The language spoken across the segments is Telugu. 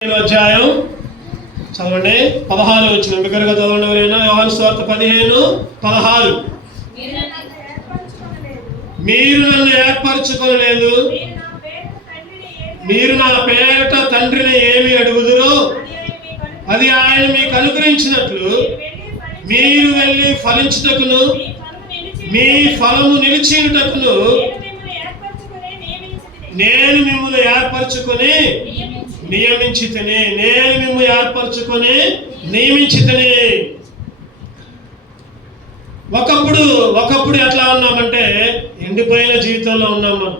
అధ్యాయం చదవండి 16 వచ్చిన బిగ్గరగా చదవండి. ఎవరైనా యోహాను సువార్త 15:16 మీరు నన్ను ఏర్పరచుకోలేదు, మీరు నా పేరట తండ్రిని ఏమి అడుగుదురో అది ఆయన మీకు అనుగ్రహించినట్లు మీరు వెళ్ళి ఫలించుటకును మీ ఫలము నిలిచియుటకును నేను మిమ్మల్ని ఏర్పరచుకొని నియమించితిని. నేను మిమ్మల్ని ఏర్పరచుకొని నియమించితిని. ఒకప్పుడు ఎట్లా ఉన్నామంటే ఎండిపోయిన జీవితంలో ఉన్నాం మనం.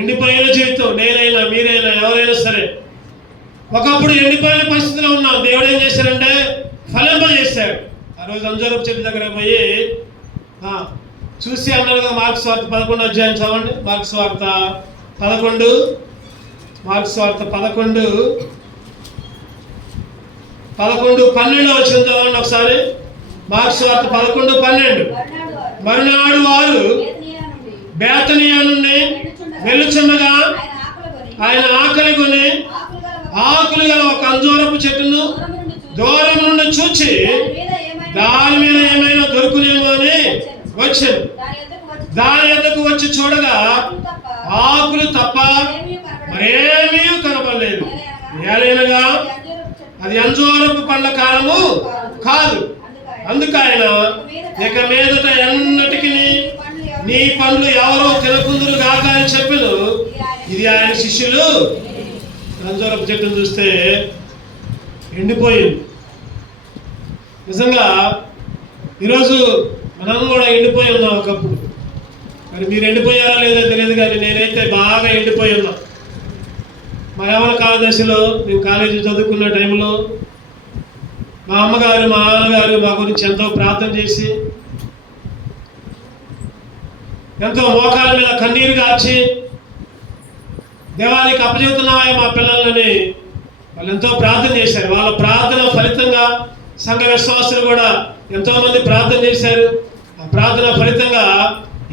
ఎండిపోయిన జీవితం నేనైనా మీరైనా ఎవరైనా సరే ఒకప్పుడు ఎండిపోయిన పరిస్థితిలో ఉన్నాం. దేవుడు ఏం చేశాడంటే ఫలింపజేశాడు. ఆ రోజు అంజూరపు చెట్టు దగ్గర పోయి చూసి అన్నారు కదా. మార్క్స్ వార్త 11 అధ్యాయం చదవండి. మార్క్స్ వార్త 11 12 వచ్చిన చదవండి ఒకసారి. మార్క్స్ వార్త 11:12 మరునాడు వారు బేతనియా నుండి వెళ్ళుచుండగా ఆయన ఆకలి కొని ఆకులు గల ఒక అంజూరపు చెట్టును దూరం నుండి చూచి దాని మీద ఏమైనా దొరుకునేమో అని వచ్చాను. దాని ఎద్దకు వచ్చి చూడగా ఆకులు తప్ప మరేమీ కనపడలేదు. ఏలైనగా అది అంజూరపు పండ్ల కాలము కాదు. అందుకు ఆయన ఇక మీదట ఎన్నటికి నీ పండ్లు ఎవరో తినకుందురు గాక అని చెప్పాను. ఇది ఆయన శిష్యులు. అంజూరపు చెట్టును చూస్తే ఎండిపోయింది. నిజంగా ఈరోజు మనం కూడా ఎండిపోయి ఉన్నాం ఒకప్పుడు. మరి మీరు ఎండిపోయారా లేదో తెలియదు, కానీ నేనైతే బాగా ఎండిపోయి ఉన్నా. మా యవ్వన కాలదశలో మేము కాలేజీ చదువుకున్న టైంలో మా అమ్మగారు మా నాన్నగారు మా గురించి ఎంతో ప్రార్థన చేసి ఎంతో మోకాల మీద కన్నీరు గార్చి దేవానికి అప్పచెబుతున్నావా మా పిల్లలని వాళ్ళు ఎంతో ప్రార్థన చేశారు. వాళ్ళ ప్రార్థన ఫలితంగా సంఘ విశ్వాసులు కూడా ఎంతో మంది ప్రార్థన చేశారు. ఆ ప్రార్థన ఫలితంగా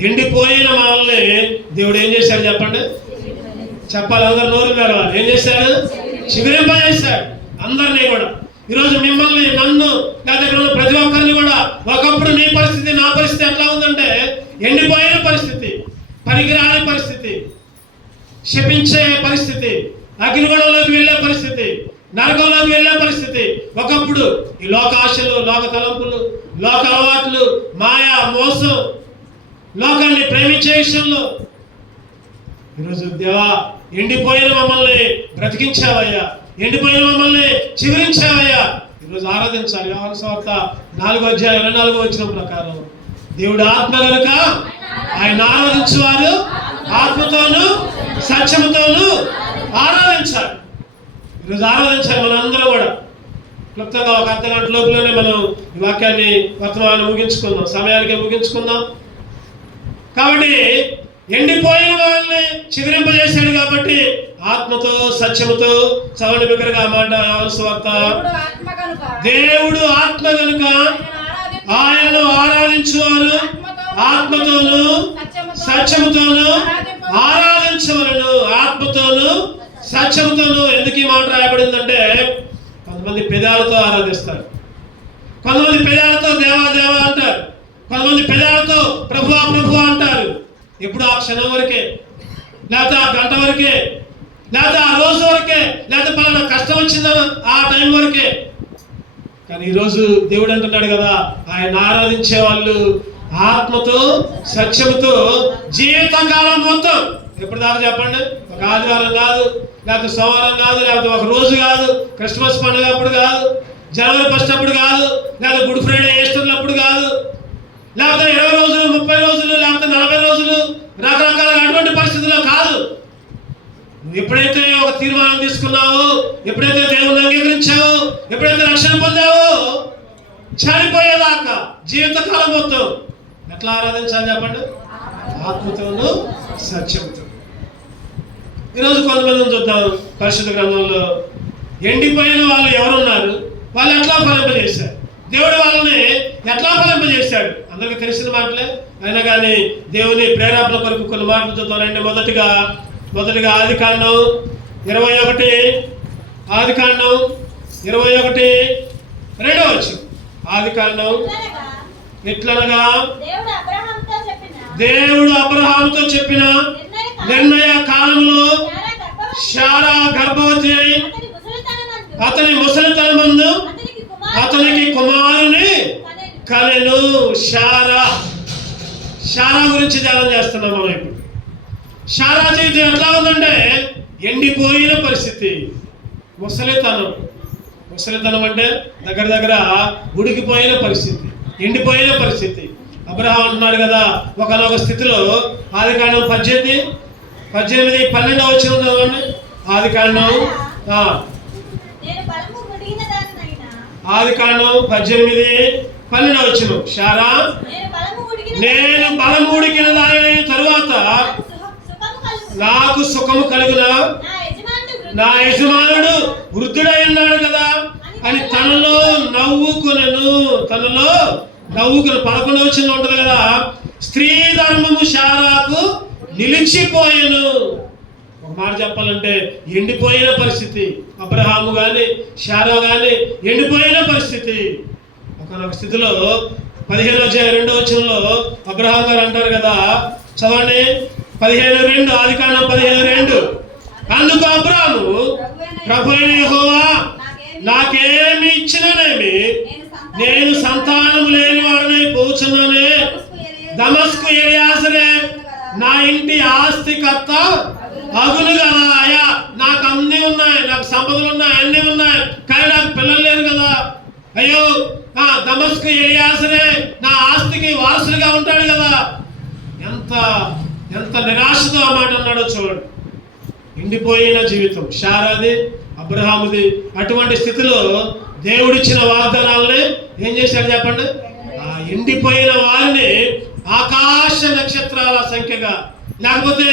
ఎండిపోయిన మనల్ని దేవుడు ఏం చేశాడు చెప్పండి? చెప్పాలి, అందరు నోరు తెరవాలి. ఏం చేశాడు? చిగురింపజేశాడు అందరినీ కూడా. ఈరోజు మిమ్మల్ని, నన్ను, లేదా ఇక్కడ ఉన్న ప్రతి ఒక్కరిని కూడా ఒకప్పుడు నీ పరిస్థితి నా పరిస్థితి ఎట్లా ఉందంటే ఎండిపోయిన పరిస్థితి, పనికిరాని పరిస్థితి, శపించే పరిస్థితి, అగ్నిగుణంలోకి వెళ్ళే పరిస్థితి, నరకంలోకి వెళ్ళే పరిస్థితి. ఒకప్పుడు ఈ లోక ఆశలు, లోక తలంపులు, లోక అలవాట్లు, మాయా, మోసం, లోకాన్ని ప్రేమించే విషయంలో ఈరోజు దేవా ఎండిపోయిన మమ్మల్ని బ్రతికించావయ్యా, ఎండిపోయిన మమ్మల్ని చిగురించావయ్యా. ఈరోజు ఆరాధించాలి. యోహాను సువార్త 4:24 ప్రకారం దేవుడు ఆత్మ కనుక ఆయన ఆరాధించేవారు ఆత్మతోనూ సత్యముతోనూ ఆరాధించాలి. ఈరోజు ఆరాధించాలి మనందరం కూడా. క్లుప్తంగా ఒక అర్ధగంట లోపులోనే మనం ఈ వాక్యాన్ని వర్తమానం ముగించుకుందాం, సమయానికి ముగించుకుందాం. కాబట్టి ఎండిపోయిన వాళ్ళని చిగురింపజేశాడు కాబట్టి ఆత్మతో సత్యముతో చదవండి బిగ్గరగా మాట. యోహాను సువార్త దేవుడు ఆత్మ కనుక ఆయనను ఆరాధించువారు ఆత్మతోను సత్యముతోను ఆరాధించవలను. ఆత్మతోను సత్యముతోను. ఎందుకు ఈ మాట రాయబడిందంటే కొంతమంది పెదాలతో ఆరాధిస్తారు, కొంతమంది పెదాలతో దేవా దేవా అంటారు, కొంతమంది పెదాలతో ప్రభువా ప్రభువా అంటారు. ఎప్పుడు ఆ క్షణం వరకే, లేకపోతే ఆ గంట వరకే, లేకపోతే ఆ రోజు వరకే, లేకపోతే పలానా కష్టం వచ్చిందా ఆ టైం వరకే. కానీ ఈరోజు దేవుడు అంటున్నాడు కదా, ఆయన ఆరాధించే వాళ్ళు ఆత్మతో సత్యముతో జీవితకాలం మొత్తం. ఎప్పుడు దాకా చెప్పండి? ఒక ఆదివారం కాదు, లేకపోతే సోమవారం కాదు, లేకపోతే ఒక రోజు కాదు, క్రిస్మస్ పండుగ అప్పుడు కాదు, జనవరి 1 అప్పుడు కాదు, లేకపోతే గుడ్ ఫ్రైడే ఈస్టర్ అప్పుడు కాదు, లేకపోతే 20 రోజులు, 30 రోజులు, లేకపోతే 40 రోజులు, రకరకాల అటువంటి పరిస్థితుల్లో కాదు. నువ్వు ఎప్పుడైతే ఒక తీర్మానం తీసుకున్నావో, ఎప్పుడైతే దేవుని అంగీకరించావో, ఎప్పుడైతే రక్షణ పొందావో, చనిపోయేదాకా జీవితకాలం మొత్తం ఎట్లా ఆరాధించాలి చెప్పండి? ఆత్మతోనూ సత్యంతో. ఈరోజు కొంతమందిని చూద్దాం పరిశుద్ధ గ్రంథంలో. ఎండిపోయిన వాళ్ళు ఎవరున్నారు? వాళ్ళు ఎట్లా ఫలింపజేశారు? దేవుడు వాళ్ళని ఎట్లా ఫలింపజేశాడు? అందరికీ తెలిసిన మాటలే అయినా కానీ దేవుని ప్రేరేపణ కొరకు కొన్ని మాటలు చూద్దాం. మొదటిగా ఆదికాండం 21 ఆదికాండం 21:2. ఆదికాండం ఎట్లనగా దేవుడు అబ్రహాముతో చెప్పిన నిర్ణయ కాలంలో శారా గర్భవతి అయి అతని ముసలితనమందు అతనికి కుమారుని కనెను. శారా గురించి ధ్యానం చేస్తున్నాం మనం ఇప్పుడు. శారా జీవితం ఎట్లా ఉందంటే ఎండిపోయిన పరిస్థితి, ముసలితనం అంటే దగ్గర ఉడికిపోయిన పరిస్థితి, ఎండిపోయిన పరిస్థితి. అబ్రహాం అంటున్నాడు కదా ఒకనొక స్థితిలో. ఆదికాండం 18:12 చదవండి. ఆదికాండం 18:12. శారా నేను బలము ఉడికిన దాని తరువాత నాకు సుఖము కలుగున, నా యజమానుడు వృద్ధుడై ఉన్నాడు కదా అని తనలో నవ్వుకునను. 11 ఉంటది కదా. స్త్రీ ధర్మము శారాకు నిలిచిపోయెను. ఒక మాట చెప్పాలంటే ఎండిపోయిన పరిస్థితి. అబ్రహాము గాని శారా గాని ఎండిపోయిన పరిస్థితి. ఒకనొక స్థితిలో 15:2 అబ్రహాం గారు అంటారు కదా, చదవండి. 15:2 ఆదికాండం 15:2. అందుకు అబ్రాము ప్రభువైన యెహోవా నాకేమి ఇచ్చిననేమి, నేను సంతానము లేని వాడినై పోచున్నానే. దమస్కు ఎలియాజరే నా ఇంటి ఆస్తికర్త అగును కదా. అయ్యా నాకు అన్నీ ఉన్నాయి, నాకు సంపదలు ఉన్నాయి, అన్నీ ఉన్నాయి, కానీ నాకు పిల్లలు లేరు కదా. అయ్యో దమస్కు ఎలియాజరే నా ఆస్తికి వారసుడిగా ఉంటాడు కదా. ఎంత నిరాశతో ఆ మాట అన్నాడో చూడండి. ఎండిపోయిన జీవితం శారాది, అబ్రహాముది. అటువంటి స్థితిలో దేవుడిచ్చిన వాగ్దానాలని ఏం చేశాడు చెప్పండి? ఆ ఎండిపోయిన వారిని ఆకాశ నక్షత్రాల సంఖ్యగా, లేకపోతే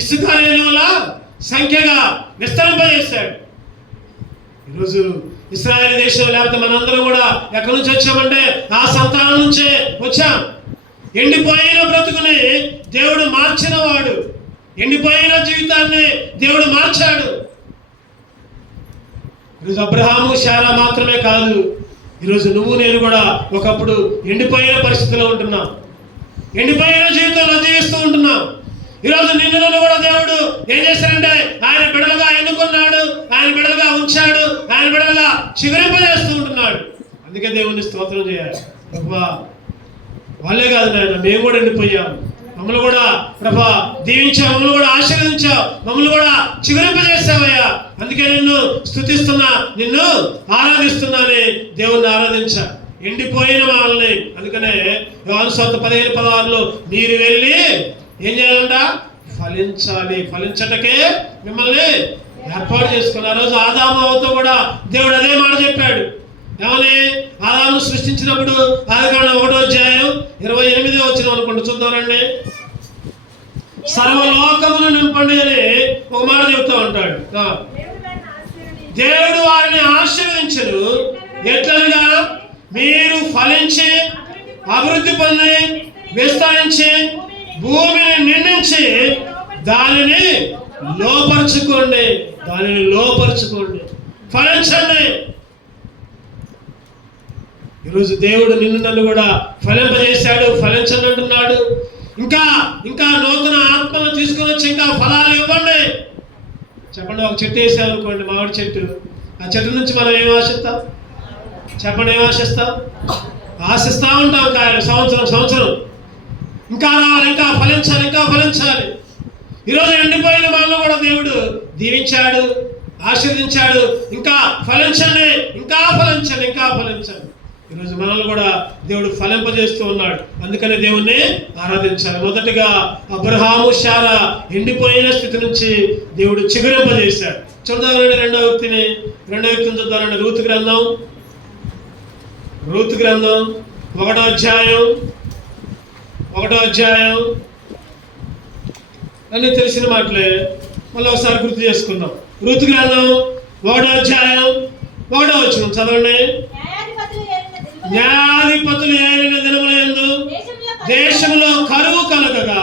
ఇసుక రేణువుల సంఖ్యగా విస్తరింపజేశాడు. ఈరోజు ఇశ్రాయేలు దేశం, లేకపోతే మనందరం కూడా ఎక్కడి నుంచి వచ్చామంటే ఆ సంతానం నుంచే వచ్చాం. ఎండిపోయిన బ్రతుకుని దేవుడు మార్చిన వాడు, ఎండిపోయిన జీవితాన్ని దేవుడు మార్చాడు. ఈరోజు అబ్రహాము శారా మాత్రమే కాదు, ఈరోజు నువ్వు నేను కూడా ఒకప్పుడు ఎండిపోయిన పరిస్థితిలో ఉంటున్నాం, ఎండిపోయిన జీవితంలో జీవిస్తూ ఉంటున్నాం. ఈరోజు నిన్ను కూడా దేవుడు ఏం చేశాడంటే ఆయన బిడ్డలుగా ఎన్నుకున్నాడు, ఆయన బిడ్డలుగా ఉంచాడు, ఆయన బిడ్డలుగా చిగురింపజేస్తూ ఉంటున్నాడు. అందుకే దేవుని స్తోత్రం చేయాలి. ప్రభా వాళ్ళే కాదు నాయన, మేము కూడా ఎండిపోయాము, మమ్మల్ని కూడా ప్రభా దీవించావు, మమ్మల్ని కూడా ఆశీర్వదించావు, మమ్మల్ని కూడా చిగురింపజేసావయ్యా. అందుకే నిన్ను స్తుతిస్తున్నా, నిన్ను ఆరాధిస్తున్నానే. దేవుణ్ణి ఆరాధించా ఎండిపోయిన వాళ్ళని. అందుకనే యోహాను సువార్త 15:16 మీరు వెళ్ళి ఏం చేయాలంట? ఫలించాలి. ఫలించటకే మిమ్మల్ని ఏర్పాటు చేసుకున్నారు. ఆ రోజు ఆదాము హవ్వతో కూడా దేవుడు అదే మాట చెప్పాడు. ఏమని? ఆదాము సృష్టించినప్పుడు ఆదికాండం 1:28 అనుకుంటూ చూద్దామండి. సర్వలోకమును నింపండి అని ఒక మాట చెప్తా ఉంటాడు. దేవుడు వారిని ఆశీర్వదించను ఎట్లనగా మీరు ఫలించి అభివృద్ధి పొంది విస్తరించి భూమిని నిండించి దానిని లోపరుచుకోండి, ఫలించండి. ఈరోజు దేవుడు నిన్ను నన్ను కూడా ఫలింపజేశాడు, ఫలించండి అంటున్నాడు. ఇంకా నూతన ఆత్మను తీసుకుని వచ్చి ఇంకా ఫలాలు ఇవ్వండి. చెప్పండి, ఒక చెట్టు వేసామనుకోండి, మామిడి చెట్టు. ఆ చెట్టు నుంచి మనం ఏం ఆశిస్తాం? చెప్పండి, ఏం ఆశిస్తాం? ఆశిస్తా ఉంటాం కాయలు సంవత్సరం. ఇంకా రావాలి, ఇంకా ఫలించాలి. ఈరోజు ఎండిపోయిన వాళ్ళు కూడా దేవుడు దీవించాడు, ఆశీర్వదించాడు. ఇంకా ఫలించండి. ఈరోజు మనల్ని కూడా దేవుడు ఫలింపజేస్తూ ఉన్నాడు. అందుకనే దేవుణ్ణి ఆరాధించాలి. మొదటిగా అబ్రహాము శారా ఎండిపోయిన స్థితి నుంచి దేవుడు చిగురింపజేశాడు. చూద్దామండి రెండో వ్యక్తిని చూద్దామండి. రూతు గ్రంథం 1వ అధ్యాయం అన్నీ తెలిసిన మాటలే, మళ్ళీ ఒకసారి గుర్తు చేసుకుందాం. రూతు గ్రంథం 1వ అధ్యాయం 1వ వచనం చదవండి. న్యాయాధిపతులు ఏలిన దినములందు దేశంలో కరువు కలగగా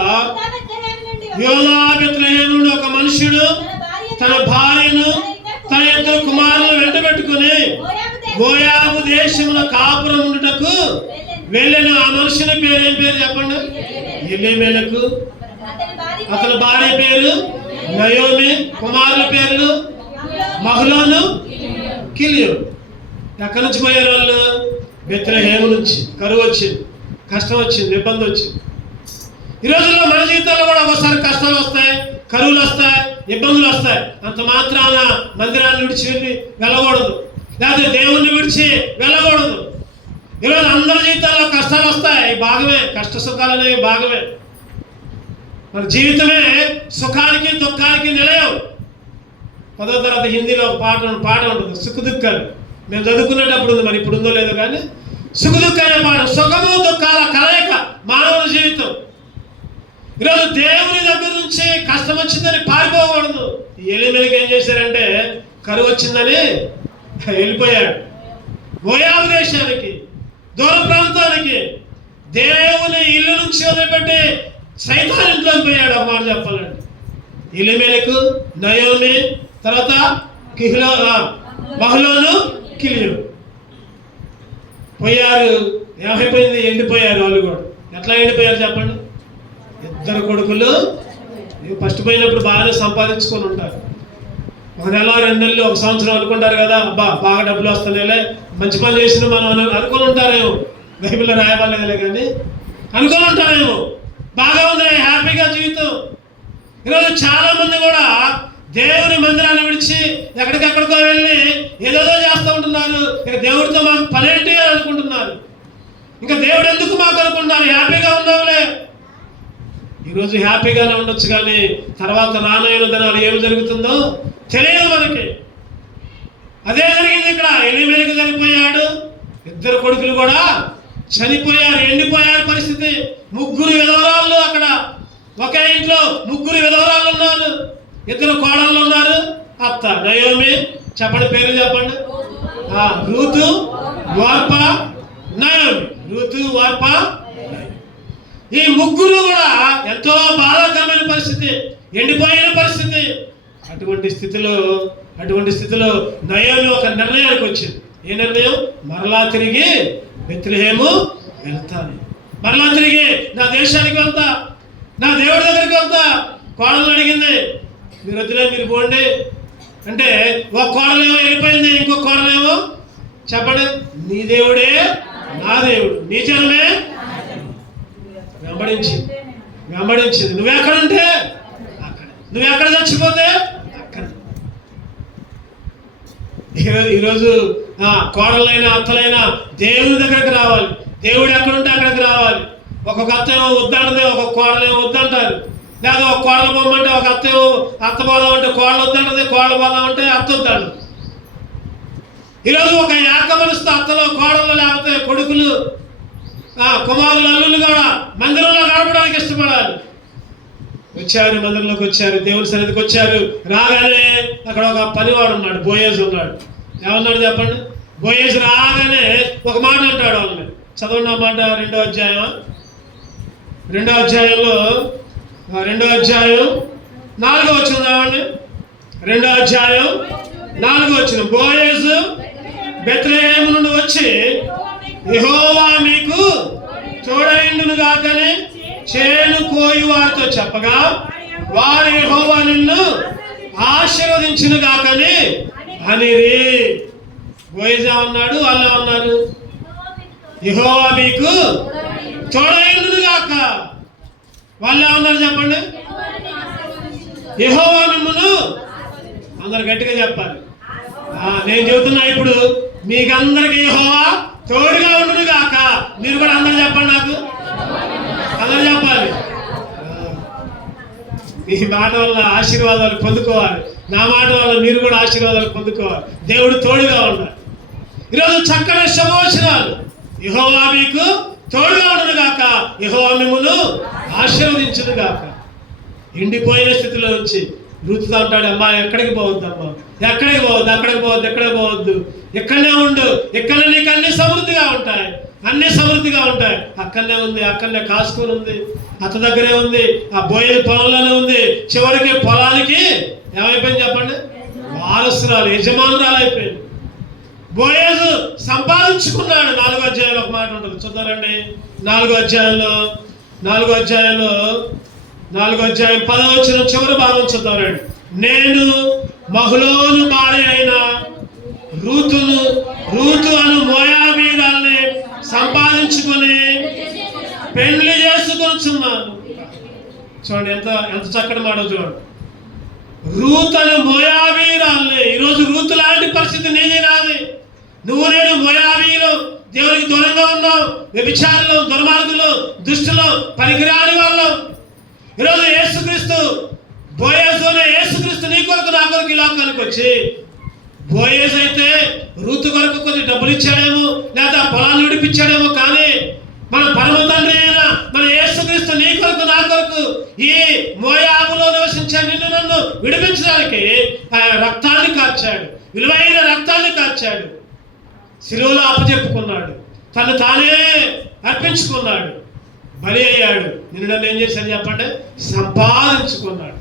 యోధా బెత్లెహేము నుండి ఒక మనుష్యుడు తన భార్యను తన ఇద్దరు కుమారులను వెంట పెట్టుకుని మోయాబు దేశంలో కాపురం ఉండుటకు వెళ్ళిన ఆ మనుషుని పేరు ఏం పేరు చెప్పండి? ఎలీమెలకు. అతని భార్య పేరు నయోమి. కుమారుల పేర్లు మహ్లోను, కిలియో. ఎక్కడి నుంచి పోయారు వాళ్ళు? బెత్లెహేము నుంచి. కరువు వచ్చింది, కష్టం వచ్చింది, ఇబ్బంది వచ్చింది. ఈ రోజుల్లో మన జీవితాల్లో కూడా ఒకసారి కష్టాలు వస్తాయి, కరువులు వస్తాయి, ఇబ్బందులు వస్తాయి. అంత మాత్రాన మందిరాన్ని విడిచి వెళ్ళకూడదు, లేకపోతే దేవుణ్ణి విడిచి వెళ్ళకూడదు. ఈరోజు అందరి జీవితాల్లో కష్టాలు వస్తాయి, భాగమే. కష్ట సుఖాలు అనేవి భాగమే. మన జీవితమే సుఖానికి దుఃఖానికి నిలయం. 10వ తరగతి హిందీలో పాట ఉంటుంది, సుఖ దుఃఖాలు. మేము చదువుకునేటప్పుడు ఉంది, మరి ఇప్పుడు ఉందో లేదో కానీ సుఖ దుఃఖాల పాఠం. సుఖము దుఃఖాల కలయిక మానవుల జీవితం. ఈరోజు దేవుని దగ్గర నుంచి కష్టం వచ్చిందని పారిపోకూడదు. ఎలీమెలెకు ఏం చేశారంటే కరువు వచ్చిందని వెళ్ళిపోయాడు మోయాబు దేశానికి, దూర ప్రాంతానికి. దేవుని ఇల్లు నుంచి వదిలిపెట్టి సైతాన్ ఇంట్లోకి పోయాడు. ఒక మాట చెప్పాలంటే ఎలీమెలెకు, నయోమి, తర్వాత మహ్లోను, కిలియో పోయారు. ఏమైపోయింది? ఎండిపోయారు వాళ్ళు కూడా. ఎట్లా ఎండిపోయారు చెప్పండి? ఇద్దరు కొడుకులు ఫస్ట్ పోయినప్పుడు బాగానే సంపాదించుకొని ఉంటారు. 1 నెల 2 నెలలు 1 సంవత్సరం అనుకుంటారు కదా, అబ్బా బాగా డబ్బులు వస్తున్నాయిలే, మంచి పని చేసిన మనం అనుకుని ఉంటారేమో. బైబిల్లో రాయబడలేదులే కానీ అనుకుని ఉంటారేమో. బాగా ఉంది, హ్యాపీగా జీవితం. ఈరోజు చాలా మంది కూడా దేవుని మందిరాన్ని విడిచి ఎక్కడికెక్కడికో వెళ్ళి ఏదేదో చేస్తూ ఉంటున్నారు. ఇక దేవుడితో మాకు పనేంటి అని అనుకుంటున్నారు. ఇంకా దేవుడు ఎందుకు మాకు అనుకుంటున్నారు? హ్యాపీగా ఉన్నాంలే. ఈరోజు హ్యాపీగానే ఉండొచ్చు, కానీ తర్వాత రానయ్య దినాలు ఏమి జరుగుతుందో తెలియదు మనకి. అదే జరిగింది ఇక్కడ. ఎలీమెలెకు చనిపోయాడు, ఇద్దరు కొడుకులు కూడా చనిపోయారు, ఎండిపోయారు పరిస్థితి. 3 విధవరాళ్ళు అక్కడ. ఒకే ఇంట్లో 3 విధవరాళ్ళు ఉన్నారు. 2 కోడళ్ళు ఉన్నారు. అత్త నయోమి, చెప్పండి పేరు చెప్పండి. Ruth, Orpah, Naomi. Ruth, Orpah. ఈ 3 కూడా ఎంతో బాధాకరమైన పరిస్థితి, ఎండిపోయిన పరిస్థితి. అటువంటి స్థితిలో నయోమి ఒక నిర్ణయానికి వచ్చింది. ఏ నిర్ణయం? మరలా తిరిగి బెత్లెహేము వెళ్తాను, మరలా తిరిగి నా దేశానికి వెళ్తా, నా దేవుడి దగ్గరికి వెళ్తా. కోడలు అడిగింది, మీరు వద్దులే, మీరు పోండి అంటే ఒక కోడలేమో వెళ్ళిపోయింది, ఇంకో కోడలేమో చెప్పండి నీ దేవుడే నా దేవుడు, నీ జనమే వెంబడించింది. నువ్వెక్కడుంటే అక్కడ, నువ్వెక్కడ చచ్చిపోతే అక్కడ. ఈరోజు కోడలైనా అత్తలైనా దేవుని దగ్గరికి రావాలి. దేవుడు ఎక్కడుంటే అక్కడికి రావాలి. ఒక్కొక్క అత్త ఏమో వద్దంటది, ఒక్కొక్క కోడలేమో వద్దంటారు. లేదా ఒక కోడలు పోమంటే ఒక అత్త పోదామంటే కోడలు వద్దంటది, కోడలు పోదామంటే అత్త వద్దంటది. ఈరోజు ఒక ఏక మనసుతో అత్తలు, కోడలు, లేకపోతే కొడుకులు, కుమారులు, అల్లుళ్ళు కూడా మందిరంలో గడపడానికి ఇష్టపడాలి. వచ్చారు, మందిరంలోకి వచ్చారు, దేవుని సన్నిధికి వచ్చారు. రాగానే అక్కడ ఒక పనివాడు ఉన్నాడు, బోయేజు ఉన్నాడు. ఏమన్నాడు చెప్పండి? బోయేజు రాగానే ఒక మాట అంటాడు వాళ్ళని. చదవండి ఆ మాట. 2వ అధ్యాయం 2వ అధ్యాయంలో 2వ అధ్యాయం 4వ వచనం చదవండి. 2వ అధ్యాయం 4వ వచనం. బోయేజు బెత్లెహేము నుండి వచ్చి యెహోవా మీకు తోడైండును గాకని చేను కోయి వారితో చెప్పగా వారు యెహోవా నిన్ను ఆశీర్వదించును గాకని అనిరి. బోయేజు అన్నాడు, వాళ్ళు ఏమన్నారు? యెహోవా మీకు తోడైండును గాక. వాళ్ళు ఏమన్నారు చెప్పండి? యెహోవా మిమ్మును. అందరు గట్టిగా చెప్పాలి. నేను చెబుతున్నా ఇప్పుడు, మీకందరికి యెహోవా తోడుగా ఉండును గాక. మీరు కూడా అందరు చెప్పండి, నాకు అందరు చెప్పాలి. ఈ మాట వల్ల ఆశీర్వాదాలు పొందుకోవాలి. నా మాట వల్ల మీరు కూడా ఆశీర్వాదాలు పొందుకోవాలి. దేవుడు తోడుగా ఉండాలి. ఈరోజు చక్కని శుభవచనాలు. యెహోవా మీకు తోడుగా ఉండును గాక, యెహోవా మిమ్మును ఆశీర్వదించును గాక. ఎండిపోయిన స్థితిలో నుంచి రూతుతో అంటాడు, అమ్మా ఎక్కడికి పోవద్దమ్మా, ఎక్కడికి పోవద్దు, ఇక్కడనే ఉండు, ఇక్కడ నీకు అన్ని సమృద్ధిగా ఉంటాయి. అక్కడనే ఉంది, అక్కడనే కాసుకొని ఉంది, అత్త దగ్గరే ఉంది, ఆ బోయే పొలంలోనే ఉంది. చివరికి పొలానికి ఏమైపోయింది చెప్పండి? వారసురాలు, యజమానురాలు అయిపోయింది. బోయజు సంపాదించుకున్నాడు. 4వ అధ్యాయంలో ఒక మాట ఉంటుంది, చూద్దారండి. 4వ అధ్యాయం 10వ వచనం చివరి భాగం చూద్దారండి. నేను మహలోను భార్య అయిన రూతు అను మోయాబీరాల్ని సంపాదించుకొని పెళ్లి చేసుకొచ్చున్నాను. చూడండి ఎంత చక్కటి మాట చూడండి. రూతు అను మోయాబీరాల్ని. ఈరోజు రూతు లాంటి పరిస్థితి నీది నాది. నువ్వు నేను మోయాబీలు, దేవునికి దూరంగా ఉన్నావు, వ్యభిచారులు, దుర్మార్గులు, దుష్టులు, పనికిరాని వాళ్ళు. ఈరోజు యేసుక్రీస్తు బోయజునే, యేసుక్రీస్తు నీ కొరకు నా కొరకు ఈ లోకానికి వచ్చి, బోయజు అయితే రూతు కొరకు కొద్ది డబ్బులు ఇచ్చాడేమో, లేదా పొలాన్ని విడిపించాడేమో, కానీ మన పరమ తండ్రి అయిన మన యేసుక్రీస్తు నీ కొరకు నా కొరకు ఈ మోయాబులో నివసించే నిన్ను నన్ను విడిపించడానికి ఆయన రక్తాన్ని కార్చాడు, విలువైన రక్తాన్ని కార్చాడు. శిలువలో అప్పచెప్పుకున్నాడు, తను తానే అర్పించుకున్నాడు, బలి అయ్యాడు. నిన్ను నన్ను ఏం చేశాడు చెప్పండి? సంపాదించుకున్నాడు.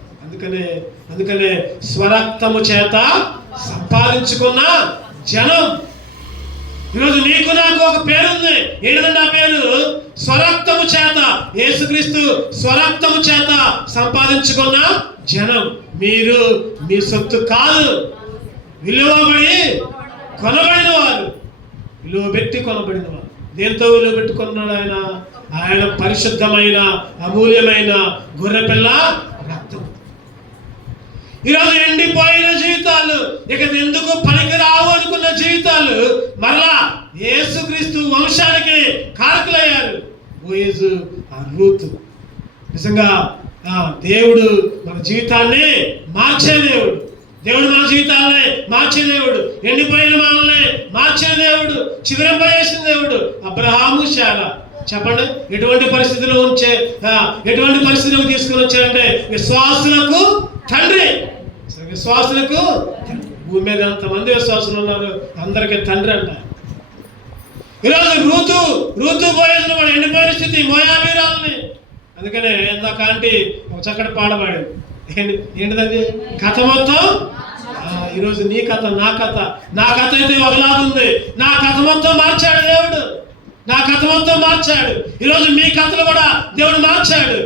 అందుకనే స్వరక్తము చేత సంపాదించుకున్న జనం. ఈరోజు నీకు నాకు ఒక పేరుంది. ఏంటంటే ఆ పేరు స్వరక్తము చేత, యేసుక్రీస్తు స్వరక్తము చేత సంపాదించుకున్న జనం. మీరు మీ సొత్తు కాదు, విలువబడి కొనబడిన వారు, విలువ పెట్టి కొనబడిన వారు. దేంతో విలువ పెట్టి కొన్నాడు? ఆయన పరిశుద్ధమైన అమూల్యమైన గొర్రెపిల్ల రక్తం. ఈరోజు ఎండిపోయిన జీవితాలు, ఇక ఎందుకు పనికిరావు అనుకున్న జీవితాలు మరలా యేసుక్రీస్తు వంశానికి కారకులయ్యారు. బోయజు, రూతు. నిజంగా దేవుడు మన జీవితాన్ని మార్చే దేవుడు. దేవుడు మన జీవితాలనే మార్చే దేవుడు. ఎండిపోయిన మనల్ని మార్చే దేవుడు, చిగురింపజేసిన దేవుడు. అబ్రహాము, శారా. చెప్పండి, ఎటువంటి పరిస్థితులకు తీసుకుని వచ్చారంటే విశ్వాసులకు తండ్రి. విశ్వాసులకు భూమి మీద ఎంతమంది విశ్వాసులు ఉన్నారు, అందరికీ తండ్రి అంట. ఈరోజు రూతు బోయజును మన ఎండిపోయిన స్థితి, మోయాబీరాల్ని. అందుకనే ఇందాక ఆంటీ ఒక చక్కటి పాడబాడు. ఏంటిదండి? కథ మొత్తం. ఈరోజు నీ కథ, నా కథ అయితే ఒకలాగుంది. నా కథ మొత్తం మార్చాడు దేవుడు, నా కథ మొత్తం మార్చాడు. ఈరోజు మీ కథలు కూడా దేవుడు మార్చాడు.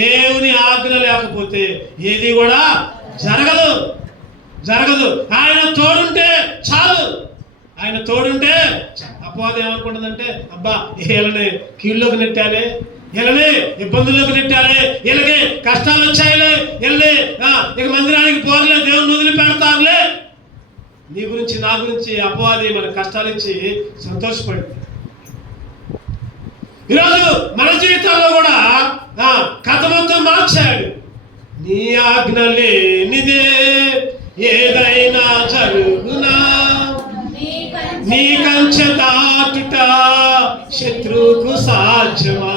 దేవుని ఆజ్ఞ లేకపోతే ఏది కూడా జరగదు. ఆయన తోడుంటే చాలు. ఆయన తోడుంటే అపవాదం ఏమనుకుంటుందంటే, అబ్బా వీళ్ళని కీళ్ళలోకి నెట్టాలి, వీళ్ళని ఇబ్బందుల్లోకి నెట్టాలి, వీళ్ళకి కష్టాలు వచ్చాయిలే, వీళ్ళని ఇక మందిరానికి పోరలే, దేవుని వదిలిపెడతారులే. నీ గురించి నా గురించి అపవాది మన కష్టాలు ఇచ్చి సంతోషపడింది. ఈరోజు మన జీవితంలో కూడా కథ మొత్తం మార్చాడు. నీ ఆజ్ఞ లేనిదే ఏదైనా జరుగునా, నీ కంచె దాటుట శత్రువుకు సాధ్యమా.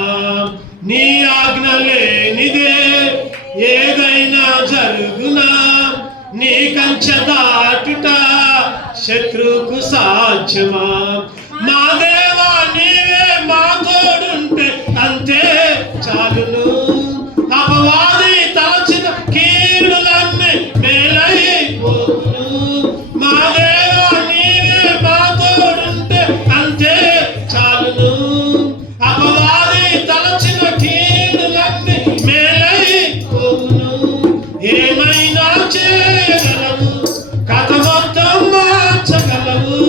నీ ఆజ్ఞ లేనిదే ఏదైనా జరుగునా, నీ కంచె దాటుట శత్రువుకు సాధ్యమా. మా దేవా నీవే మా తోడుంటే అంతే చాలును. అపవాది తలచిన కీడులన్నీ మేలైపోను. మా దేవా నీవే మా తోడుంటే అంతే చాలును. అపవాది తలచిన కీడులన్నీ మేలైపోను. ఏమైనా చేయగలవు, కథ మొత్తం మార్చగలవు.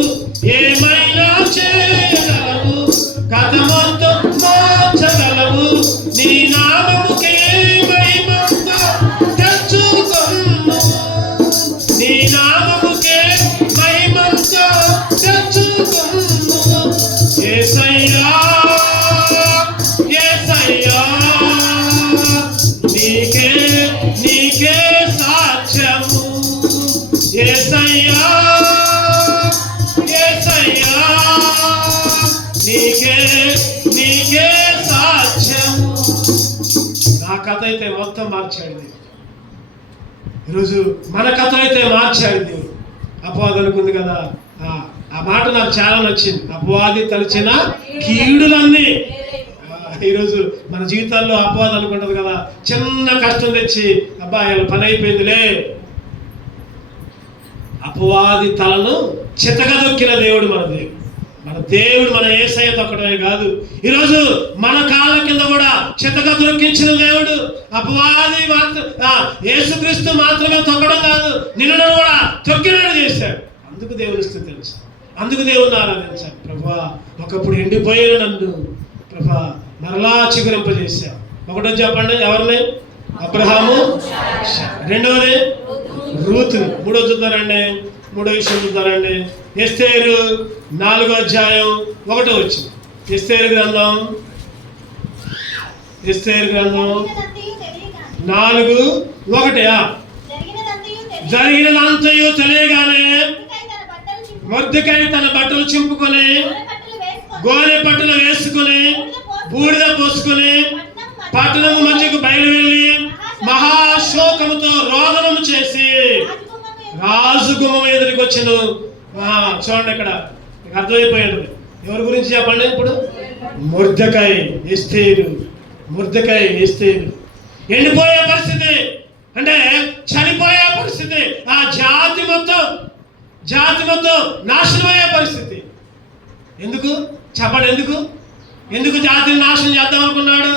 ఏమైనా చేయగలవు, కథ మొత్తం మార్చగలవు. నీ నామముకే మహిమంతా తెచ్చుకొను. నీ నామముకే మహిమంతా తెచ్చుకొను. యేసయ్యా యేసయ్యా నీకే సాక్ష్యము. యేసయ్యా యేసయ్యా నీకే సాక్ష్యము. నా కథ అయితే మొత్తం మార్చాడు దేవుడు. ఈరోజు మన కథ అయితే మార్చాడు దేవుడు. అపవాది అనుకుంది కదా, ఆ మాట నాకు చాలా నచ్చింది. అపవాది తలచిన కీడులన్నీ. ఈరోజు మన జీవితాల్లో అపవాది అనుకుంటుంది కదా, చిన్న కష్టం తెచ్చి అబ్బా ఇలా పని అయిపోయిందిలే, అపవాది తలను చితకదొక్కిన దేవుడు మన దేవుడు. మన దేవుడు మన యేసయ్య తొక్కడమే కాదు, ఈరోజు మన కాళ్ళ కింద కూడా చితకదొక్కించిన దేవుడు. అపవాది మాత్రం యేసుక్రీస్తు మాత్రమే తొక్కడం కాదు, నిన్ను కూడా తొక్కినాడు చేశాడు. అందుకు దేవుని స్తుతించు, అందుకు దేవుని ఆరాధించాలి. ప్రభా, ఒకప్పుడు ఎండిపోయిన నన్ను ప్రభా మరలా చిగురింపజేశావు. ఒకటో చెప్పండి, ఎవరిని? అబ్రహాము. రెండవది రూతు. మూడో చూద్దారండి, మూడో విషయం చూద్దారండి. ఎస్తేరు 4వ అధ్యాయం 1వ వచనం. ఎస్తేరు గ్రంథం 4:1. జరిగినదంతయు తెలియగానే మొర్దెకై తన బట్టలు చింపుకొని గోనె పట్టులు వేసుకుని బూడిద పోసుకుని పట్టణము మధ్యకు బయలు వెళ్ళి మహాశోకముతో రోదనము చేసి రాజు గుమ్మం ఎదురికి వచ్చాను. చూడండి, ఇక్కడ అర్థమైపోయాడు. ఎవరి గురించి చెప్పండి ఇప్పుడు? మొర్దెకై, ఎస్తేరు. ఎండిపోయే పరిస్థితి, అంటే చనిపోయే పరిస్థితి. ఆ జాతి మొత్తం నాశనమయ్యే పరిస్థితి. ఎందుకు చెప్పండి? ఎందుకు జాతిని నాశనం చేద్దాం అనుకున్నాడు?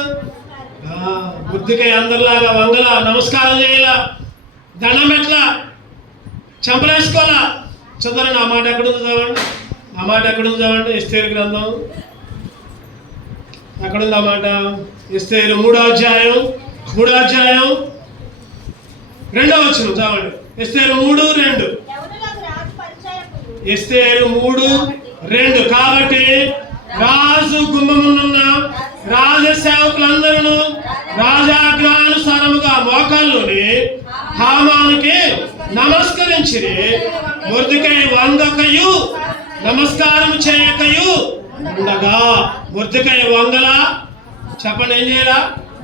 బుద్ధికై అందరిలాగా వంగల, నమస్కారం చేయలా, దండం పెట్టలా, చంపలేసుకోవాలా. చదవండి, ఆ మాట ఎక్కడుంది చదవండి. ఎస్తేరు గ్రంథం ఎక్కడుంది ఆ మాట? ఎస్తేరు 3వ అధ్యాయం 2వ వచనం చదవండి. ఎస్తేరు 3:2. ఎస్తేరు 3:2. కాబట్టి రాజు గుమ్మమునున్న రాజసేవకులందరూ రాజాజ్ఞానుసారముగా మోకాల్లోని హామానుకి నమస్కరించిరి. మొర్దెకై వంగకయు నమస్కారం చేయకయు ఉండగా. మొర్దెకై వంగల, చెప్పండి, ఏం చేయాల?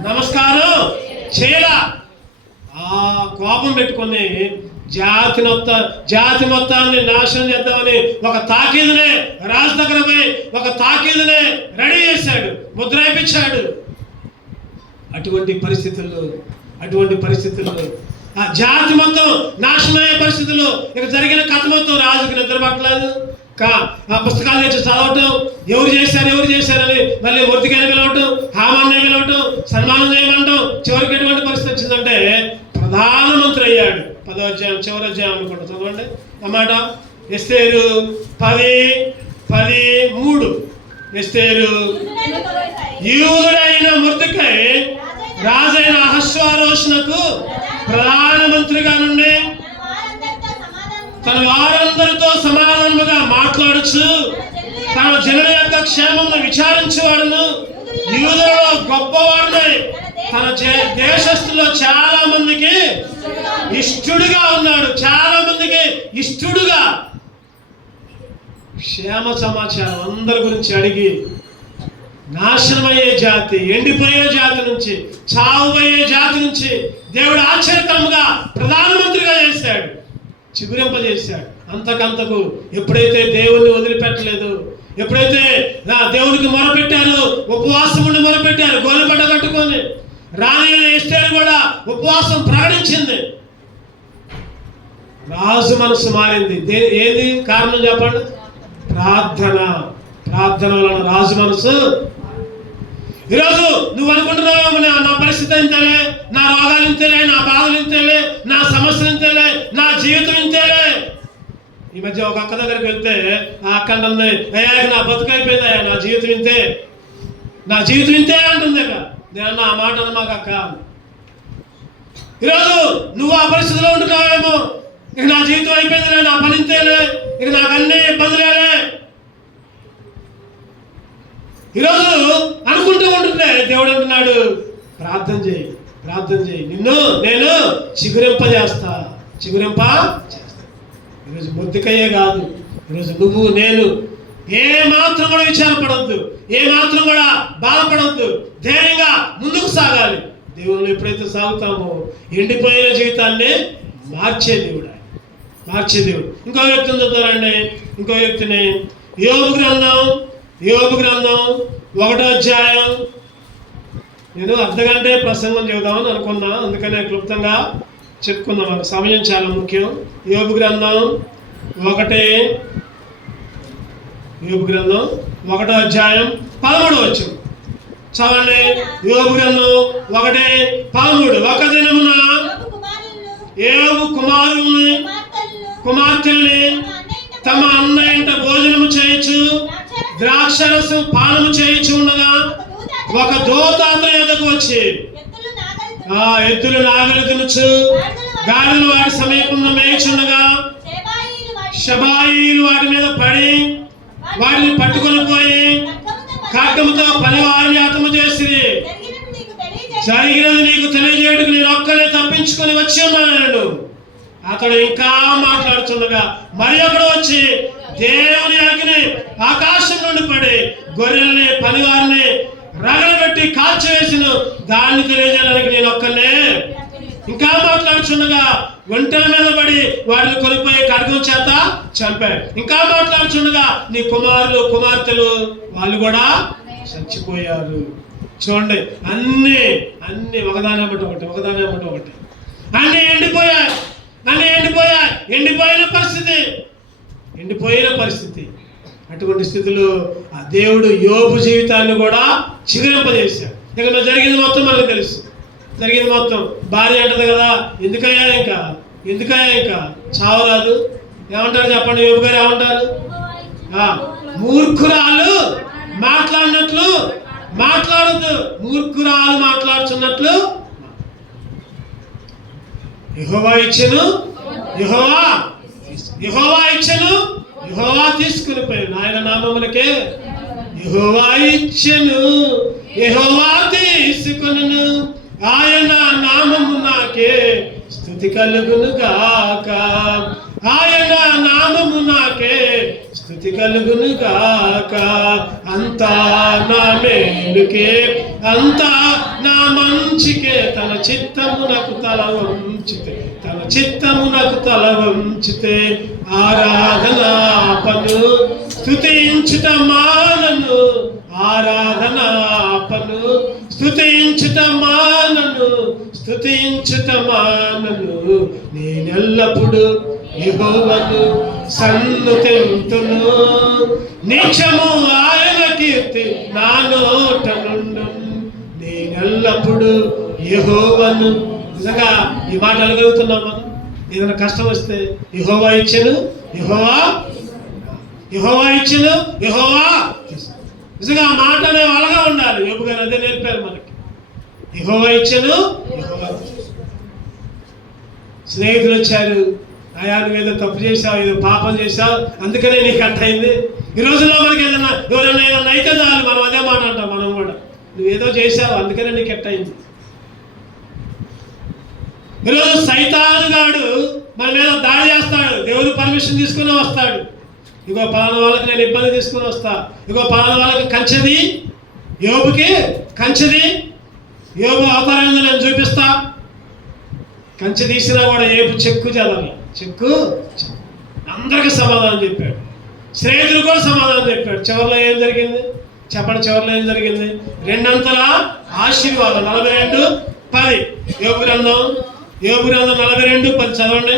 నమస్కారం చేయలా. కోపం పెట్టుకొని జాతి మొత్తాన్ని నాశనం చేద్దామని ఒక తాకీదునే రాజు దగ్గర పోయి ఒక తాకీదునే రెడీ చేశాడు, ముద్ర వేయించాడు. అటువంటి పరిస్థితుల్లో ఆ జాతి మొత్తం నాశనమయ్యే పరిస్థితుల్లో ఇక జరిగిన కథ మొత్తం రాజుకి నిద్ర పట్టలేదు. ఆ పుస్తకాలు తెచ్చి చదవటం, ఎవరు చేశారని మళ్ళీ మొర్దెకైని పిలవటం, హామాన్ని పిలవటం, సన్మానం చేయమంటాం. చివరికి ఎటువంటి పరిస్థితి వచ్చిందంటే ప్రధానమంత్రి అయ్యాడు. 10వ అధ్యాయం చివరి అధ్యాయం అనుకుంటా, చదవండి అన్నమాట. ఎస్తేరు 10:3. ఎస్తేరు, యూదుడైన మొర్దెకై రాజైన అహష్వేరోషునకు ప్రధానమంత్రిగా నుండి తన వారందరితో సమాధానముగా మాట్లాడుచు తన జనుల యొక్క క్షేమమును విచారించేవాడును, యూదులలో గొప్పవాడునై తన దేశస్తుల్లో చాలా మందికి ఇష్టుడుగా ఉన్నాడు. క్షేమ సమాచారం అందరి గురించి అడిగి నాశనమయ్యే జాతి, ఎండిపోయే జాతి నుంచి, చావుపోయే జాతి నుంచి దేవుడు ఆశ్చర్యకరంగా ప్రధానమంత్రిగా చేశాడు, చిగురింపజేశాడు. అంతకంతకు ఎప్పుడైతే దేవుణ్ణి వదిలిపెట్టలేదు, ఎప్పుడైతే దేవునికి మొరపెట్టారు, ఉపవాసం ఉండి మొరపెట్టారు, గోనెపట్ట కట్టుకొని, రాణి ఎస్తేరు కూడా ఉపవాసం ప్రకటించింది. రాజు మనసు మారింది. ఏది కారణం చెప్పండి? ప్రార్థన వలన రాజు మనసు. ఈరోజు నువ్వు అనుకుంటున్నావు, నా పరిస్థితి ఇంతేలే, నా రోగాలు ఇంతేలే, నా బాధలు ఇంతేలే, నా సమస్యలు ఇంతేలే, నా జీవితం ఇంతేలే. ఈ మధ్య ఒక అక్క దగ్గరికి వెళ్తే ఆ అక్క అంటుంది, అయ్యా నా బతుకైపోయింది, అయ్యా నా జీవితం ఇంతే అంటుంది. నేను ఆ మాట అన్న మాకు అక్క. ఈరోజు నువ్వు ఆ పరిస్థితిలో ఉంటున్నావేమో, ఇక నా జీవితం అయిపోయిందిలే, నా పని ఇంతేలే, ఇక నాకు అన్ని ఇబ్బందులేలే. ఈరోజు అనుకుంటూ ఉంటుంటే దేవుడు అంటున్నాడు, ప్రార్థన చేయి, నిన్ను నేను చిగురింప చేస్తా. ఈరోజు మొర్దెకయ్యే కాదు, ఈరోజు నువ్వు నేను ఏ మాత్రం కూడా విచారపడవద్దు, ఏ మాత్రం కూడా బాధపడవద్దు, ధైర్యంగా ముందుకు సాగాలి. దేవుళ్ళు ఎప్పుడైతే సాగుతామో ఎండిపోయిన జీవితాన్ని మార్చే దేవుడు. ఇంకో వ్యక్తిని చెప్తారండి, ఇంకో వ్యక్తిని. యోబు గ్రంథం 1వ అధ్యాయం. నేను అర్ధగంటే ప్రసంగం చెబుదామని అనుకున్నా, అందుకనే క్లుప్తంగా చెప్పుకుందాం, సమయం చాలా ముఖ్యం. యోబు గ్రంథం ఒకటి యోబు గ్రంథం 1వ అధ్యాయం 13వ వచనం చదవండి. యోబు గ్రంథం 1:13. ఒక దినమున యోబు కుమారుల్ని కుమార్తెల్ని తమ అన్న ఇంట భోజనము చేయొచ్చు ద్రాక్షరసం పానము చేయొచ్చు ఉండగా ఒక దూత అతని ఎదుకు వచ్చి ఎద్దులు నాగలు దునుచు గాడిదలు వాటి సమీపంలో మేయుచుండగా షబాయిలు వాటి మీద పడి వాటిని పట్టుకొని పోయి ఖడ్గముతో పనివారిని హతము చేసిరి. జరిగినది నీకు తెలియజేయడానికి నేను ఒక్కనే తప్పించుకొని వచ్చి ఉన్నాను. అతడు ఇంకా మాట్లాడుతుండగా మరి ఒకడు వచ్చి దేవుని అగ్ని ఆకాశం నుండి పడి గొర్రెల్ని పనివారిని రగలబెట్టి కాల్చివేసిన దాన్ని తెలియజేయడానికి నేను ఒక్కనే. ఇంకా మాట్లాడుచుండగా ఒంటెల మీద పడి వాటిని కొనిపోయి ఖడ్గం చేత చంపాడు. ఇంకా మాట్లాడుచుండగా నీ కుమారులు కుమార్తెలు వాళ్ళు కూడా చచ్చిపోయారు. చూడండి, అన్ని ఒకదాని అమ్మటి ఒకటి అన్ని ఎండిపోయాయి. ఎండిపోయిన పరిస్థితి. అటువంటి స్థితిలో ఆ దేవుడు యోబు జీవితాన్ని కూడా చిగురింపజేశాడు. ఇక జరిగింది మొత్తం మనకు తెలుసు. జరిగింది మొత్తం భార్య అంటది కదా, ఎందుకయ్యా ఇంకా చావరాదు. ఏమంటారు చెప్పండి? యోబు గారు ఏమంటారు? మూర్ఖురాలు మాట్లాడినట్లు మాట్లాడద్దు. మూర్ఖురాలు మాట్లాడుతున్నట్లు యెహోవా ఇచ్చెను యెహోవా తీసుకుని పోయాను. ఆయన నామములకే యెహోవా ఇచ్చెను యెహోవా తీసుకొనును ఆయన నామము నాకే స్తుతి కలుగును గాక. ఆయన నామము నాకే స్తుతి కలుగును గాక. అంతా నా మేలుకే అంతా నా మంచికే తన చిత్తమునకు తల వంచితే ఆరాధనాపను స్తుతించుట మానను. స్తుతించుట మానను. నేనెల్లప్పుడు యెహోవాను సన్నుతింతును. నిత్యము ఆయన కీర్తి నా నోట నుండును. నేనెల్లప్పుడు యెహోవాను. నిజంగా ఈ మాట అడగలుగుతున్నాం మనం. ఏదైనా కష్టం వస్తే యెహోవా ఇచ్చెను యెహోవా. నిజంగా ఆ మాట అనే వాళ్ళగా ఉండాలి. యోబు గారు అదే నేర్పారు మనకి. యెహోవా ఇచ్చెను యెహోవా. స్నేహితులు వచ్చారు, అయా నువ్వు ఏదో తప్పు చేసావు, ఏదో పాపం చేసావు, అందుకనే నీకు అట్టయింది. ఈ రోజుల్లో మనకి ఎవరైనా అయితే చాలు మనం అదే మాట అంటాం. మనం కూడా నువ్వేదో చేసావు అందుకనే నీకు ఎట్టయింది. ఈరోజు సైతానుగాడు మన మీద దాడి చేస్తాడు. దేవుడు పర్మిషన్ తీసుకుని వస్తాడు. ఇగో పలానా వాళ్ళకి నేను ఇబ్బంది తీసుకుని వస్తా, ఇగో పలానా వాళ్ళకి కంచెది, యోబుకి కంచెది, యోబు అవతారం నేను చూపిస్తా. కంచె తీసినా కూడా ఏబు చెక్కు చదవాలి. అందరికి సమాధానం చెప్పాడు. స్నేహితులు కూడా సమాధానం చెప్పాడు. చివరిలో ఏం జరిగింది చెప్పండి? చివరిలో ఏం జరిగింది? 2 అంతల ఆశీర్వాదం. 42:10 యోబు గ్రంథం 42:10 చదవండి.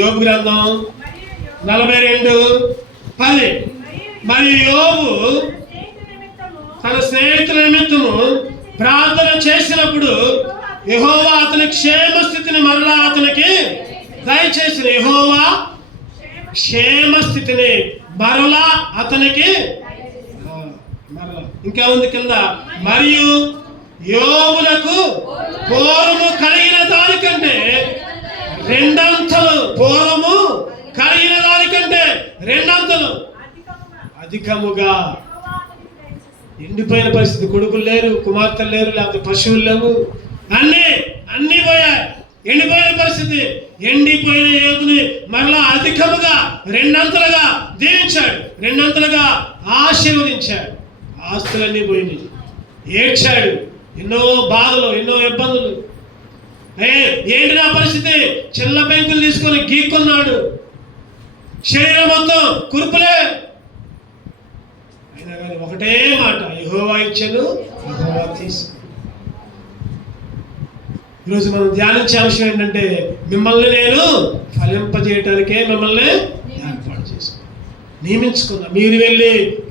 యోబు గ్రంథం 42:10. మరియు యోబు తన స్నేహితుల నిమిత్తము ప్రార్థన చేసినప్పుడు యెహోవా అతని క్షేమ స్థితిని మరలా అతనికి దయచేసిన. యెహోవా క్షేమ స్థితిని మరలా అతనికి ఇంకా ఉంది కింద. మరియు యోబునకు పూర్వము కలిగిన దానికంటే 2 అంతలు అధికముగా. ఎండిపోయిన పరిస్థితి. కొడుకులు లేరు, కుమార్తెలు లేరు, లేకపోతే పశువులు లేవు, అన్నీ పోయాయి. ఎండిపోయిన పరిస్థితి. ఎండిపోయిన యోగుని మరలా అధికముగా 2 అంతలుగా దీవించాడు, 2 అంతలుగా ఆశీర్వదించాడు. ఆస్తులన్నీ పోయినాయి. ఏడ్చాడు. ఎన్నో బాధలు, ఎన్నో ఇబ్బందులు. ఏంటి నా పరిస్థితి? చిన్న పెంకులు తీసుకొని గీక్కున్నాడు. శరీరం మొత్తం కురుపులే. అయినా కానీ ఒకటే మాట, యెహోవా ఇచ్చెను యెహోవా తీసుకు. ఈరోజు మనం ధ్యానించే అంశం ఏంటంటే, మిమ్మల్ని నేను ఫలింపజేయటానికే మిమ్మల్ని ఏర్పాటు చేసుకున్నాను, నియమించుకున్నా. మీరు వెళ్ళి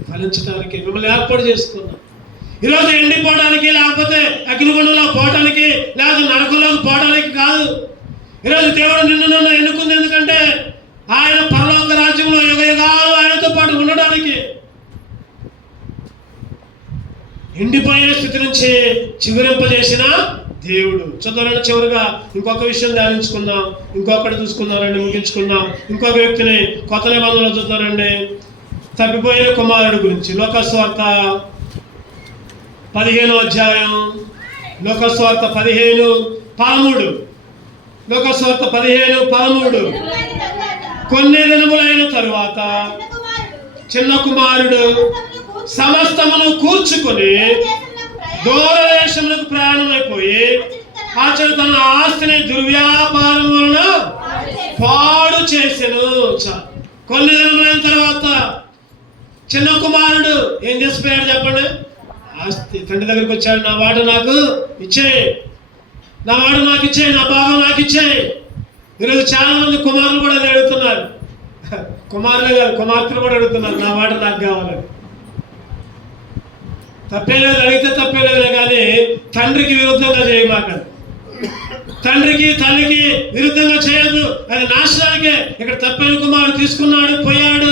ఫలించడానికి మిమ్మల్ని ఏర్పాటు చేసుకున్నా. ఈరోజు ఎండిపోవడానికి, లేకపోతే అగ్నిగుండంలో పోవటానికి, లేకపోతే నరకంలోకి పోవడానికి కాదు. ఈరోజు దేవుడు నిన్ను నన్ను ఎన్నుకుంది ఎందుకంటే ఆయన పరలోక రాజ్యంలో యుగ యుగాలు ఆయనతో పాటు ఉండడానికి. ఎండిపోయిన స్థితి నుంచి చిగురింపజేసిన దేవుడు. చదువులను చివరిగా ఇంకొక విషయం ధ్యానించుకుందాం, ఇంకొకటి చూసుకుందామండి, ముగించుకుందాం. ఇంకొక వ్యక్తిని కొత్త నిబంధనలో చూద్దామండి, తప్పిపోయిన కుమారుడు గురించి. లోకస్వార్త 15వ అధ్యాయం, లోకస్వార్త 15:13. లోకస్వార్త 15:13. కొన్ని దినములైన తరువాత చిన్న కుమారుడు సమస్తమును కూర్చుకొని దూరదేశములకు ప్రయాణమైపోయి అతడు తన ఆస్తిని దుర్వ్యాపారం వలన పాడు చేసెను. కొన్ని దినములైన తర్వాత చిన్న కుమారుడు ఏం చేసిపోయాడు చెప్పండి? ఆస్తి తండ్రి దగ్గరికి వచ్చాడు, నా వాట నాకు ఇచ్చేయి, నా వాట నాకు ఇచ్చేయి, నా భాగం నాకు ఇచ్చేయి. ఈరోజు చాలా మంది కుమారులు కూడా అడుగుతున్నారు, కుమారులే కాదు కుమార్తెలు కూడా అడుగుతున్నారు, నా వాట నాకు కావాలని. తప్పేలేదు, అడిగితే తప్పేలేదే, కానీ తండ్రికి విరుద్ధంగా చేయమాకండి. తండ్రికి తల్లికి విరుద్ధంగా చేయొద్దు, అది నాశనానికే. ఇక్కడ తప్పైన కుమారుడు తీసుకున్నాడు, పోయాడు.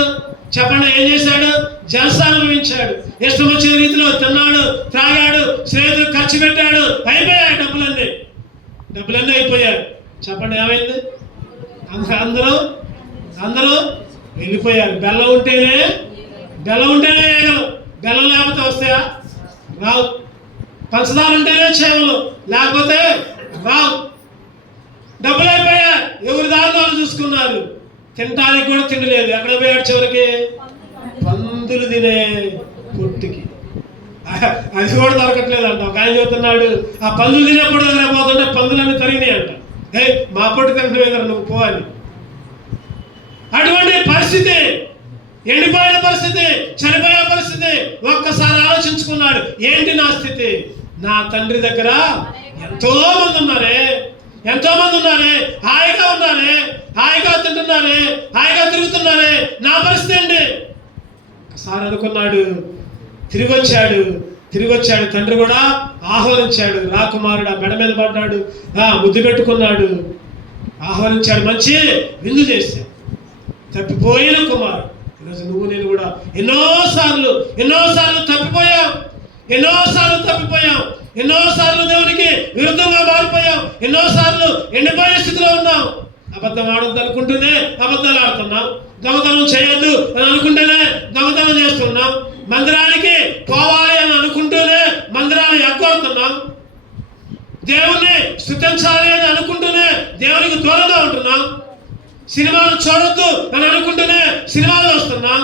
చెప్పండి, ఏం చేశాడు? జలస అనుభవించాడు, ఇష్టం వచ్చిన రీతిలో తిన్నాడు, త్రాగాడు, స్నేహితులు ఖర్చు పెట్టాడు, అయిపోయాయి డబ్బులన్నీ అయిపోయాయి. చెప్పండి, ఏమైంది? అందరూ వెళ్ళిపోయారు. బెల్లం ఉంటేనే ఏగలు, బెల్లం లేకపోతే వస్తాయా? రావు. పంచదార ఉంటేనే చేవలు, లేకపోతే రావు. డబ్బులు అయిపోయా, ఎవరి దారిలో చూసుకున్నారు. తినటానికి కూడా తినలేదు. ఎక్కడ పోయాడు చివరికి? పందులు తినే కొట్టుకి. అది కూడా దొరకట్లేదు అంట. ఒక ఆయన చెబుతున్నాడు, ఆ పందులు తినేప్పుడు దగ్గర పోతుంటే పందులన్నీ తరిగినాయి అంట. మా పొట్టు తింటే కదా నువ్వు పోవాలి. అటువంటి పరిస్థితి, ఎండిపోయిన పరిస్థితి, చనిపోయిన పరిస్థితి. ఒక్కసారి ఆలోచించుకున్నాడు, ఏంటి నా స్థితి? నా తండ్రి దగ్గర ఎంతో మంది ఉన్నారే, హాయిగా ఉన్నారే, హాయిగా తింటున్నారే, హాయిగా తిరుగుతున్నారే, నా పరిస్థితి ఏంటి? ఒకసారి అనుకున్నాడు, తిరిగి వచ్చాడు. తండ్రి కూడా ఆహ్వానించాడు. రాకుమారుడు ఆ మెడ మీద పడ్డాడు, ముద్దు పెట్టుకున్నాడు, ఆహ్వానించాడు, మంచి విందు చేశాడు. తప్పిపోయిన కుమారుడు. ఈరోజు నువ్వు నేను కూడా ఎన్నోసార్లు తప్పిపోయాం, ఎన్నోసార్లు దేవునికి విరుద్ధంగా మారిపోయాం, ఎన్నోసార్లు ఎండిపోయిన స్థితిలో ఉన్నాం. అబద్ధం ఆడద్దు అనుకుంటూనే అబద్ధాలు ఆడుతున్నాం, దొంగతనం చేయొద్దు అని అనుకుంటేనే దొంగతనం చేస్తున్నాం, మందిరానికి పోవాలి అని అనుకుంటూనే మందిరాన్ని ఎగ్గొడుతున్నాం, దేవుణ్ణి స్తుతించాలి అని అనుకుంటూనే దేవునికి దూరంగా ఉంటున్నాం, సినిమాలు చూడొద్దు అని అనుకుంటూనే సినిమాలు వస్తున్నాం,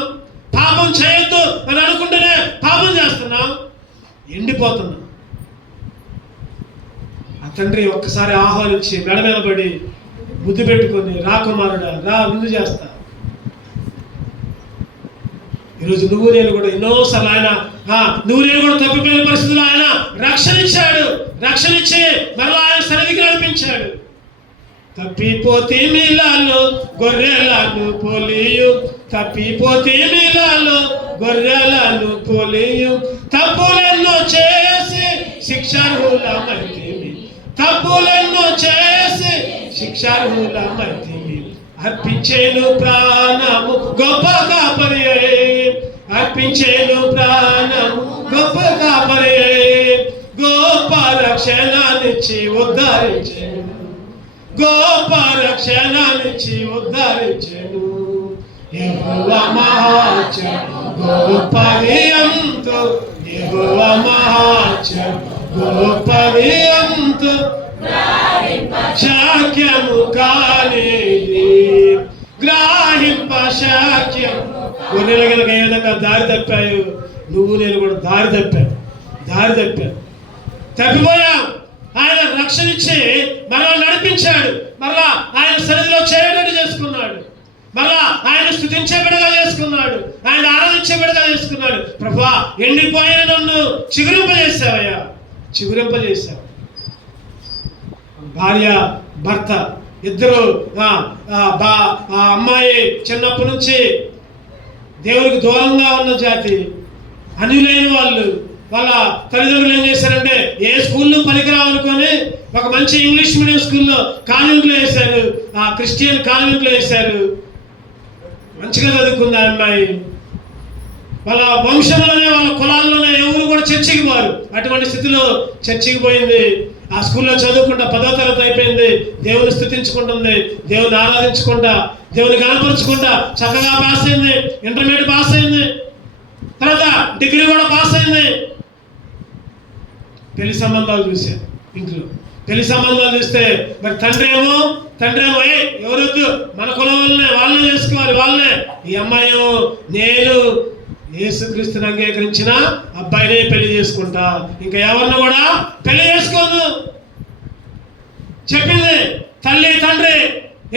పాపం చేయొద్దు అని అనుకుంటూనే పాపం చేస్తున్నాం, ఎండిపోతున్నాం. ఆ తండ్రి ఒక్కసారి ఆహ్వానించి మెడ మీద పడి ముద్దు పెట్టుకొని, రాకుమారుడా రా, విందు చేస్తా. ఈరోజు నువ్వు నేను కూడా ఎన్నోసార్లు నువ్వు నేను కూడా తప్పిపోయిన పరిస్థితుల్లో ఆయన రక్షణ ఇచ్చి మరలా ఆయన సన్నిధికి నడిపించాడు. తప్పిపోతే మీలాలు గొర్రెలను పోలియు, తప్పులెన్నో చేసి శిక్షార్హులమైతిమి, అర్పించేను ప్రాణము గొప్ప కాపరి, గొప్ప రక్షణనిచ్చి ఉద్ధరించెను, యెహోవా మహాత్యం గొప్పది ఎంతో, యెహోవా మహాత్యం గొప్పది ఎంతో, శాక్యము కానిది, గ్రహింప శాక్యం. గొర్రెల కనుక ఏ విధంగా దారి తప్పాయో నువ్వు నేను కూడా దారి తప్పిపోయాం. ఆయన రక్షణ ఇచ్చి మరలా నడిపించాడు, మరలా ఆయన సన్నిధిలో చేయటట్టు చేసుకున్నాడు, మరలా ఆయన స్తుతించే బిడ్డగా చేసుకున్నాడు, ఆయన ఆరాధించే బిడ్డగా చేసుకున్నాడు. ప్రభువా, ఎండిపోయిన నన్ను చిగురింపజేశావయ్యా, చిగురింపజేశావు. భార్య భర్త ఇద్దరు ఆ అమ్మాయి చిన్నప్పటి నుంచి దేవునికి దూరంగా ఉన్న జాతి, అనులైన వాళ్ళు. వాళ్ళ తల్లిదండ్రులు ఏం చేశారంటే ఏ స్కూల్లో పనికిరావనుకొని ఒక మంచి ఇంగ్లీష్ మీడియం స్కూల్లో కాన్వెంట్లో వేశారు, ఆ క్రిస్టియన్ కాన్వెంట్లో వేశారు. మంచిగా చదువుకుంది ఆ అమ్మాయి. వాళ్ళ వంశంలోనే వాళ్ళ కులాల్లోనే ఎవరు కూడా చర్చికి పోరు. అటువంటి స్థితిలో చర్చికి పోయింది. ఆ స్కూల్లో చదువుకుంటా 10వ తరగతి అయిపోయింది. దేవుని స్తుతించుకుంటుంది, దేవుని ఆరాధించుకుంటా, దేవుని కనపరుచుకుంటా చక్కగా పాస్ అయింది. ఇంటర్మీడియట్ పాస్ అయింది, తర్వాత డిగ్రీ కూడా పాస్ అయింది. పెళ్లి సంబంధాలు చూశారు ఇంట్లో. పెళ్లి సంబంధాలు చూస్తే మరి తండ్రి ఏమో ఎవరొద్దు, మన కులం వాళ్ళనే చేసుకోవాలి, వాళ్ళనే. ఈ అమ్మాయి నేను యేసుక్రీస్తుని అంగీకరించిన అబ్బాయినే పెళ్లి చేసుకుంటా, ఇంకా ఎవరిని కూడా పెళ్లి చేసుకోను చెప్పింది. తల్లి తండ్రి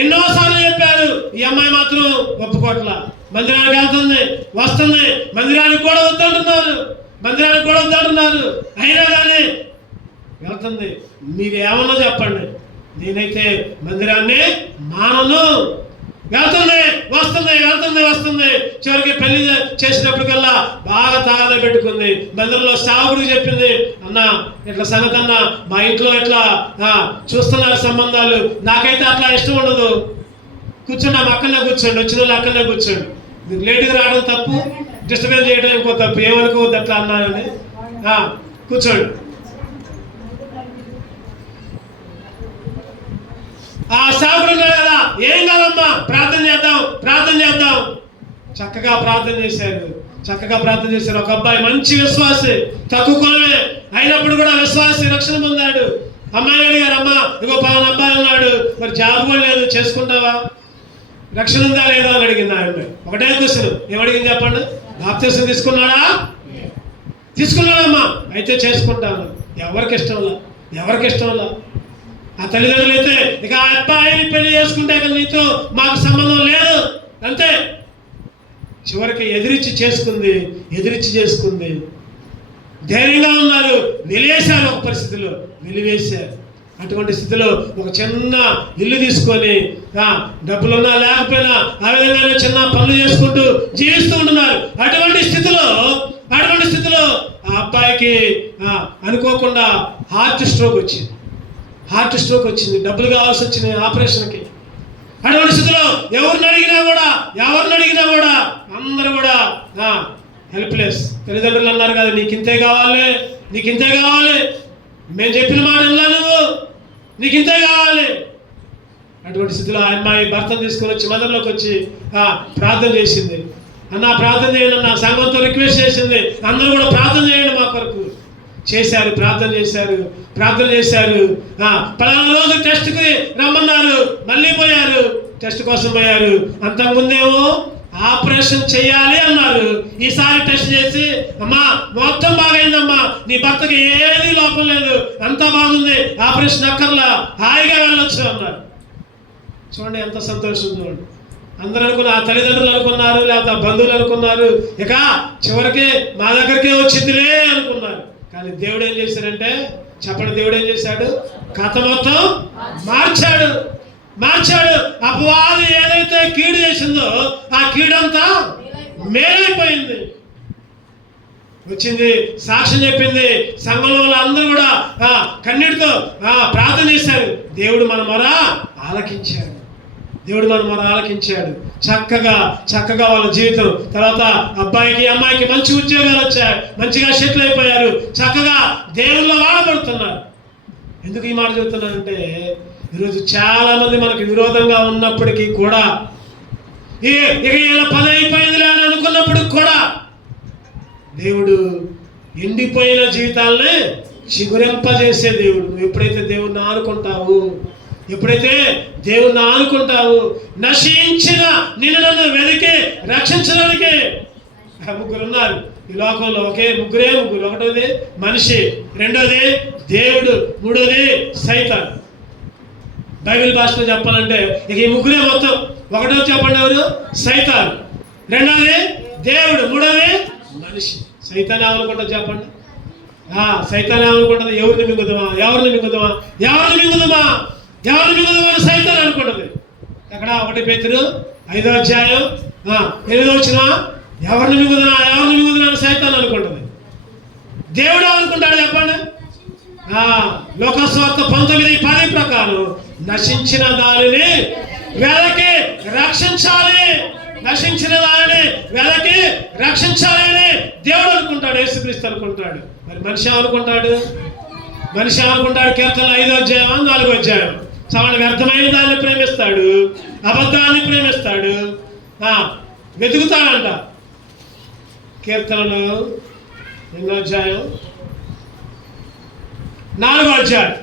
ఎన్నోసార్లు చెప్పారు. ఈ అమ్మాయి మాత్రం ఒప్పుకోట్ల. మందిరానికి వెళ్తుంది, వస్తుంది, మందిరానికి కూడా వద్దంటున్నారు. అయినా కానీ వెళ్తుంది. మీరు ఏమన్నా చెప్పండి, నేనైతే మందిరాన్ని మానను. వస్తుంది. చివరికి పెళ్లి చేసినప్పటికల్లా బాగా తాగద పెట్టుకుంది. మందిరంలో సావుడికి చెప్పింది, అన్న ఇట్లా సంగతి అన్న, మా ఇంట్లో ఇట్లా చూస్తున్నారు సంబంధాలు, నాకైతే అట్లా ఇష్టం ఉండదు. కూర్చోండి, ఆమె అక్కడనే కూర్చోండి, వచ్చిన వాళ్ళు అక్కడనే కూర్చోండి. మీరు లేటుగా రావడం తప్పు, డిస్టర్బెన్స్ చేయడం ఇంకో తప్పు, ఏమనుకోవద్దు అట్లా అన్నారని. కూర్చోండి. ఆ సాగుడు కదా, ఏం కాదమ్మా, ప్రార్థన చేద్దాం. చక్కగా ప్రార్థన చేశారు. ఒక అబ్బాయి మంచి విశ్వాసి, తక్కువ కులమే అయినప్పుడు కూడా విశ్వాసి, రక్షణ పొందాడు. అమ్మాయి అడిగారు, అమ్మా ఇగో పలానా అబ్బాయి ఉన్నాడు, మరి జాబ్ కూడా లేదు, చేసుకుంటావా, రక్షణ ఉందా లేదా అని అడిగింది ఆమె. ఒకటే క్వశ్చన్, ఏమడిగింది చెప్పండి? బాప్తిసం తీసుకున్నాడమ్మా, అయితే చేసుకుంటాను. ఎవరికి ఇష్టంలా ఆ తల్లిదండ్రులు అయితే ఇక ఆ అబ్బాయిని పెళ్లి చేసుకుంటే నీతో మాకు సంబంధం లేదు అంతే. చివరికి ఎదిరించి చేసుకుంది. ధైర్యంగా ఉన్నారు, వెలివేశారు. ఒక పరిస్థితిలో వెలివేశారు. అటువంటి స్థితిలో ఒక చిన్న ఇల్లు తీసుకొని డబ్బులున్నా లేకపోయినా ఆ విధంగానే చిన్న పనులు చేసుకుంటూ జీవిస్తూ ఉంటున్నారు. అటువంటి స్థితిలో ఆ అబ్బాయికి అనుకోకుండా హార్ట్ స్ట్రోక్ వచ్చింది. డబ్బులు కావాల్సి వచ్చింది ఆపరేషన్కి. అటువంటి స్థితిలో ఎవరిని అడిగినా కూడా అందరూ కూడా హెల్ప్లెస్. తల్లిదండ్రులు అన్నారు కదా, నీకు ఇంతే కావాలి, మేము చెప్పిన మాట ఇలా నువ్వు, నీకు ఇంతే కావాలి. అటువంటి స్థితిలో ఆ అమ్మాయి భర్తను తీసుకొని వచ్చి మందిరంలోకి వచ్చి ప్రార్థన చేసింది. అన్న ప్రార్థన చేయండి అన్న, సంఘంతో రిక్వెస్ట్ చేసింది. అందరూ కూడా ప్రార్థన చేయండి మా కొరకు. చేశారు, ప్రార్థన చేశారు. పలానా రోజు టెస్ట్కి రమ్మన్నారు, మళ్ళీ పోయారు, టెస్ట్ కోసం పోయారు. అంతకుముందేమో ఆపరేషన్ చేయాలి అన్నారు. ఈసారి టెస్ట్ చేసి, అమ్మా మొత్తం బాగైందమ్మా, నీ భర్తకి ఏది లోపం లేదు, అంతా బాగుంది, ఆపరేషన్ అక్కర్లా, హాయిగా వెళ్ళొచ్చు అన్నారు. చూడండి ఎంత సంతోషం. చూడండి, అందరూ ఆ తల్లిదండ్రులు అనుకున్నారు, లేకపోతే బంధువులు అనుకున్నారు, ఇక చివరికి మా దగ్గరికే వచ్చిందిలే అనుకున్నారు. కానీ దేవుడు ఏం చేశాడంటే, చెప్పండి, దేవుడు ఏం చేశాడు? కథ మొత్తం మార్చాడు. అపవాది ఏదైతే కీడు చేసిందో ఆ కీడంతా మేలైపోయింది. వచ్చింది, సాక్ష్యం చెప్పింది. సంఘంలో వాళ్ళందరూ కూడా కన్నీటితో ప్రార్థన చేశారు. దేవుడు మన మొర ఆలకించాడు. చక్కగా వాళ్ళ జీవితం. తర్వాత అబ్బాయికి అమ్మాయికి మంచి ఉద్యోగాలు వచ్చాయి, మంచిగా సెటిల్ అయిపోయారు, చక్కగా దేవుళ్ళో వాడబడుతున్నారు. ఎందుకు ఈ మాట చెబుతున్నానంటే, ఈరోజు చాలా మంది మనకు విరోధంగా ఉన్నప్పటికీ కూడా, ఇక ఇలా పని అయిపోయిందిలే అని అనుకున్నప్పుడు కూడా దేవుడు ఎండిపోయిన జీవితాలనే చిగురింపజేసే దేవుడు. నువ్వు ఎప్పుడైతే దేవుణ్ణి ఆనుకుంటావు, నశించిన నన్ను వెతికి రక్షించడానికి. ముగ్గురు ఉన్నారు ఈ లోకంలో, ముగ్గురే. ఒకటోది మనిషి, రెండోది దేవుడు, మూడోది సైతాన్. బైబిల్ భాషలో చెప్పాలంటే ఇక ఈ ముగ్గురే మొత్తం. ఒకటో చెప్పండి ఎవరు? సైతాన్. రెండోది దేవుడు, మూడోది మనిషి. సైతాన్ ఎవరుకుంటా చెప్పండి? సైతాన్ ఏమనుకుంటుంది? ఎవరిని మింగుదమా, ఎవరిని మింగుదమా, ఎవరిని మింగుదమా, ఎవరిని మింగుదమా అని సైతాన్ అనుకుంటుంది. ఎక్కడ 1 పేతురు 5వ అధ్యాయం 8వ వచనం, ఎవరిని మింగుదనా, ఎవరిని మింగుదనా అని సైతాన్ అనుకుంటుంది. దేవుడు అనుకుంటాడు చెప్పండి? లోకస్వార్త 19:10 ప్రకారం నశించిన దానిని వెలకి రక్షించాలి, నశించిన దానిని వెలకి రక్షించాలి అని దేవుడు అనుకుంటాడు, యేసుక్రీస్తు అనుకుంటాడు. మరి మనిషి అనుకుంటాడు? మనిషి అనుకుంటాడు కీర్తనలు 5వ అధ్యాయం 4వ అధ్యాయం, చాలా వ్యర్థమైన దాన్ని ప్రేమిస్తాడు, అబద్ధాన్ని ప్రేమిస్తాడు, వెతుకుతాడంట. కీర్తనలు 8వ అధ్యాయం 4వ అధ్యాయం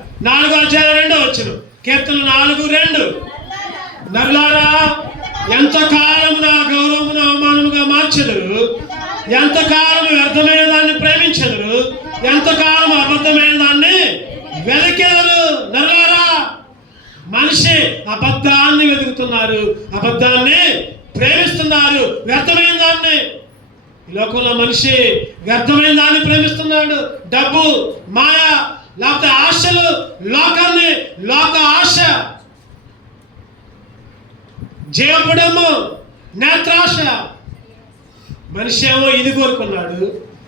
2వ వచనం, కీర్తనలు 4:2, నరులారా ఎంతకాలం నా గౌరవమును అవమానముగా మార్చెదరు, ఎంతకాలం వ్యర్థమైన దాన్ని ప్రేమించెదరు, ఎంతకాలం అబద్ధమైన దాన్ని వెతికెదరు. నరులారా, మనిషి అబద్ధాన్ని వెతుకుతున్నారు, అబద్ధాన్ని ప్రేమిస్తున్నారు, వ్యర్థమైన దాన్ని. ఈ లోకంలో మనిషి వ్యర్థమైన దాన్ని ప్రేమిస్తున్నాడు. డబ్బు, మాయ, లేకపోతే ఆశలు, లోకాన్ని, లోక ఆశ, జీవపుడము, నేత్రాశ. మనిషి ఏమో ఇది కోరుకున్నాడు.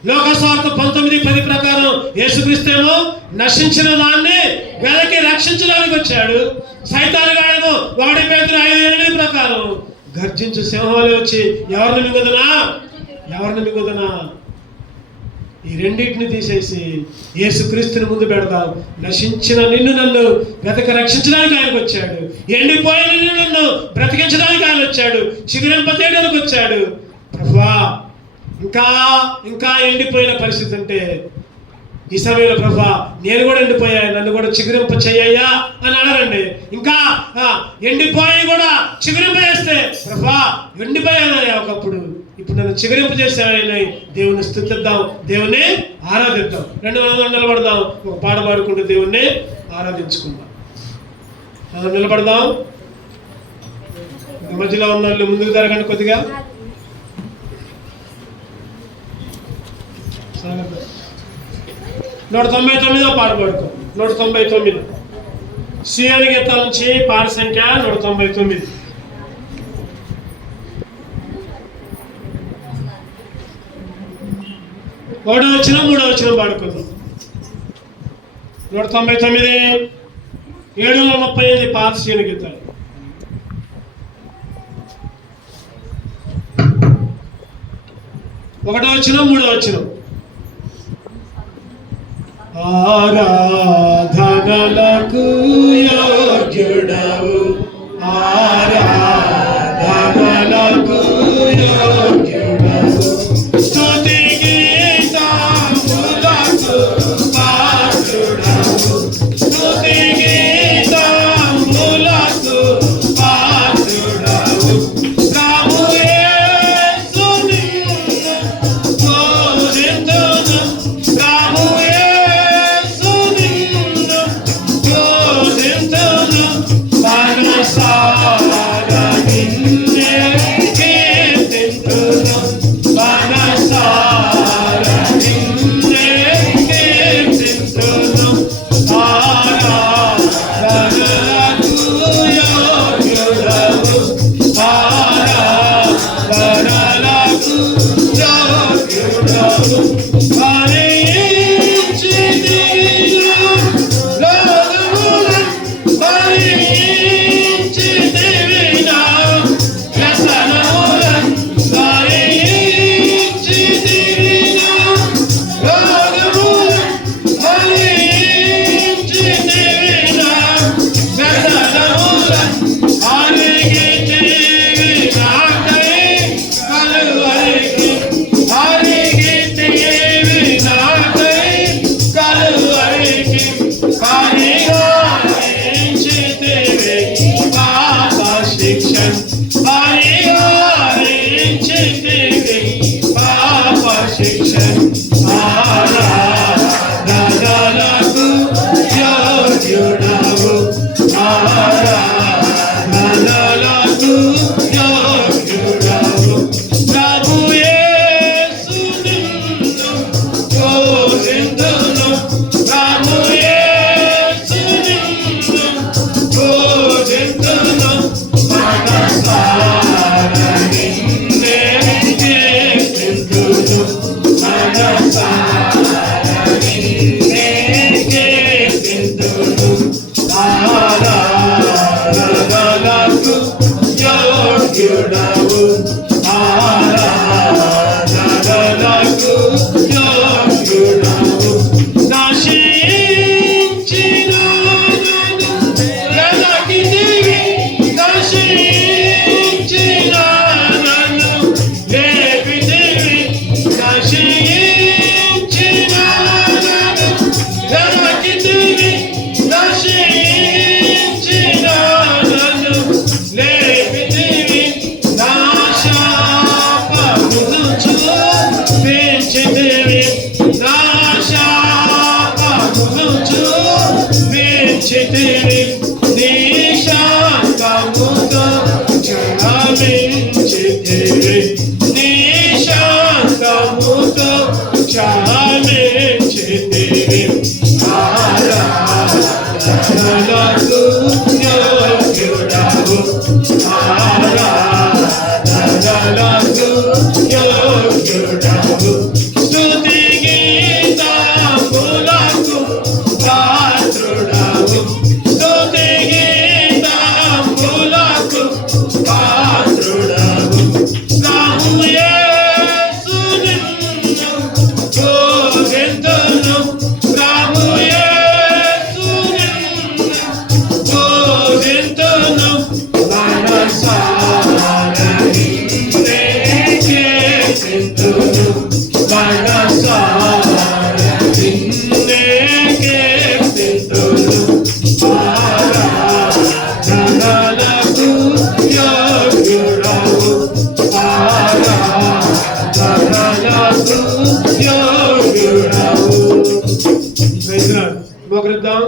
లోకస్వార్త 19:10 ప్రకారం యేసుక్రీస్తు ఏమో నశించిన దాన్ని వెలకి రక్షించడానికి వచ్చాడు. సైతానుగాడేమో 1 పేతురు 5:8 ప్రకారం గర్జించు సింహాలు వచ్చి ఎవరిని మింగుదనా, ఎవరిని మింగుదనా. ఈ రెండింటిని తీసేసి యేసుక్రీస్తుని ముందు పెడదాం. నశించిన నిన్ను నన్ను బ్రతక రక్షించడానికి ఆయనకు వచ్చాడు. ఎండిపోయిన నిన్ను నన్ను బ్రతికించడానికి ఆయన వచ్చాడు. చిగురింపచేయడానికి వచ్చాడు. ప్రభువా, ఇంకా ఇంకా ఎండిపోయిన పరిస్థితి అంటే ఈ సమయంలో ప్రభువా నేను కూడా ఎండిపోయాను, నన్ను కూడా చిగురింప చేయ్యా అని అడగండి. ఇంకా ఎండిపోయి కూడా చిగురింప చేస్తే ప్రభువా ఎండిపోయానయ్యా ఒకప్పుడు, ఇప్పుడు నన్ను చిగురింప చేశానని దేవుని స్తుతిద్దాం, దేవుని ఆరాధిద్దాం. 2 నిలబడదాం, ఒక పాట పాడుకుంటూ దేవుణ్ణి ఆరాధించుకుందాం. నిలబడదాం. మధ్యలో ఉన్న వాళ్ళు ముందుకు జరగండి కొద్దిగా. 199వ పాట పాడుకో. 199 సీఎన్ గీతాల నుంచి పాట సంఖ్య 199. ఒకటో వచ్చిన 3వ వచనం పాడుకుందాం. 199 738 పాత సీఎన్ గీతాలు. ఒకటో వచ్చిన 3వ వచనం. ఆరాధనలకు యోగ్యుడవు, ఆరాధనలకు యోగ్యుడవు, స్తుతి గీతములకు పాత్రుడవు, స్తుతి గీతములకు పాత్రుడవు. ప్రభు యేసుని స్తుతింతును, ప్రభు యేసుని స్తుతింతును. నీ శాంతముతో క్షమించితివి. ఆరాధనలకు యోగ్యుడవు, ఆరాధనలకు యోగ్యుడవు. స్తుతి గీతములకు పాత్రుడవు, స్తుతి గీతములకు పాత్రుడవు. నాము యేసు నిన్ను పూజింతును, నాము యేసు నిన్ను పూజింతును. మనసారా నిన్నే కీర్తింతును, మనసారా నిన్నే కీర్తింతును. ఆరాధనలకు యోగ్యుడవు, ఆరాధనలకు యోగ్యుడవు. మోకరిద్దాం.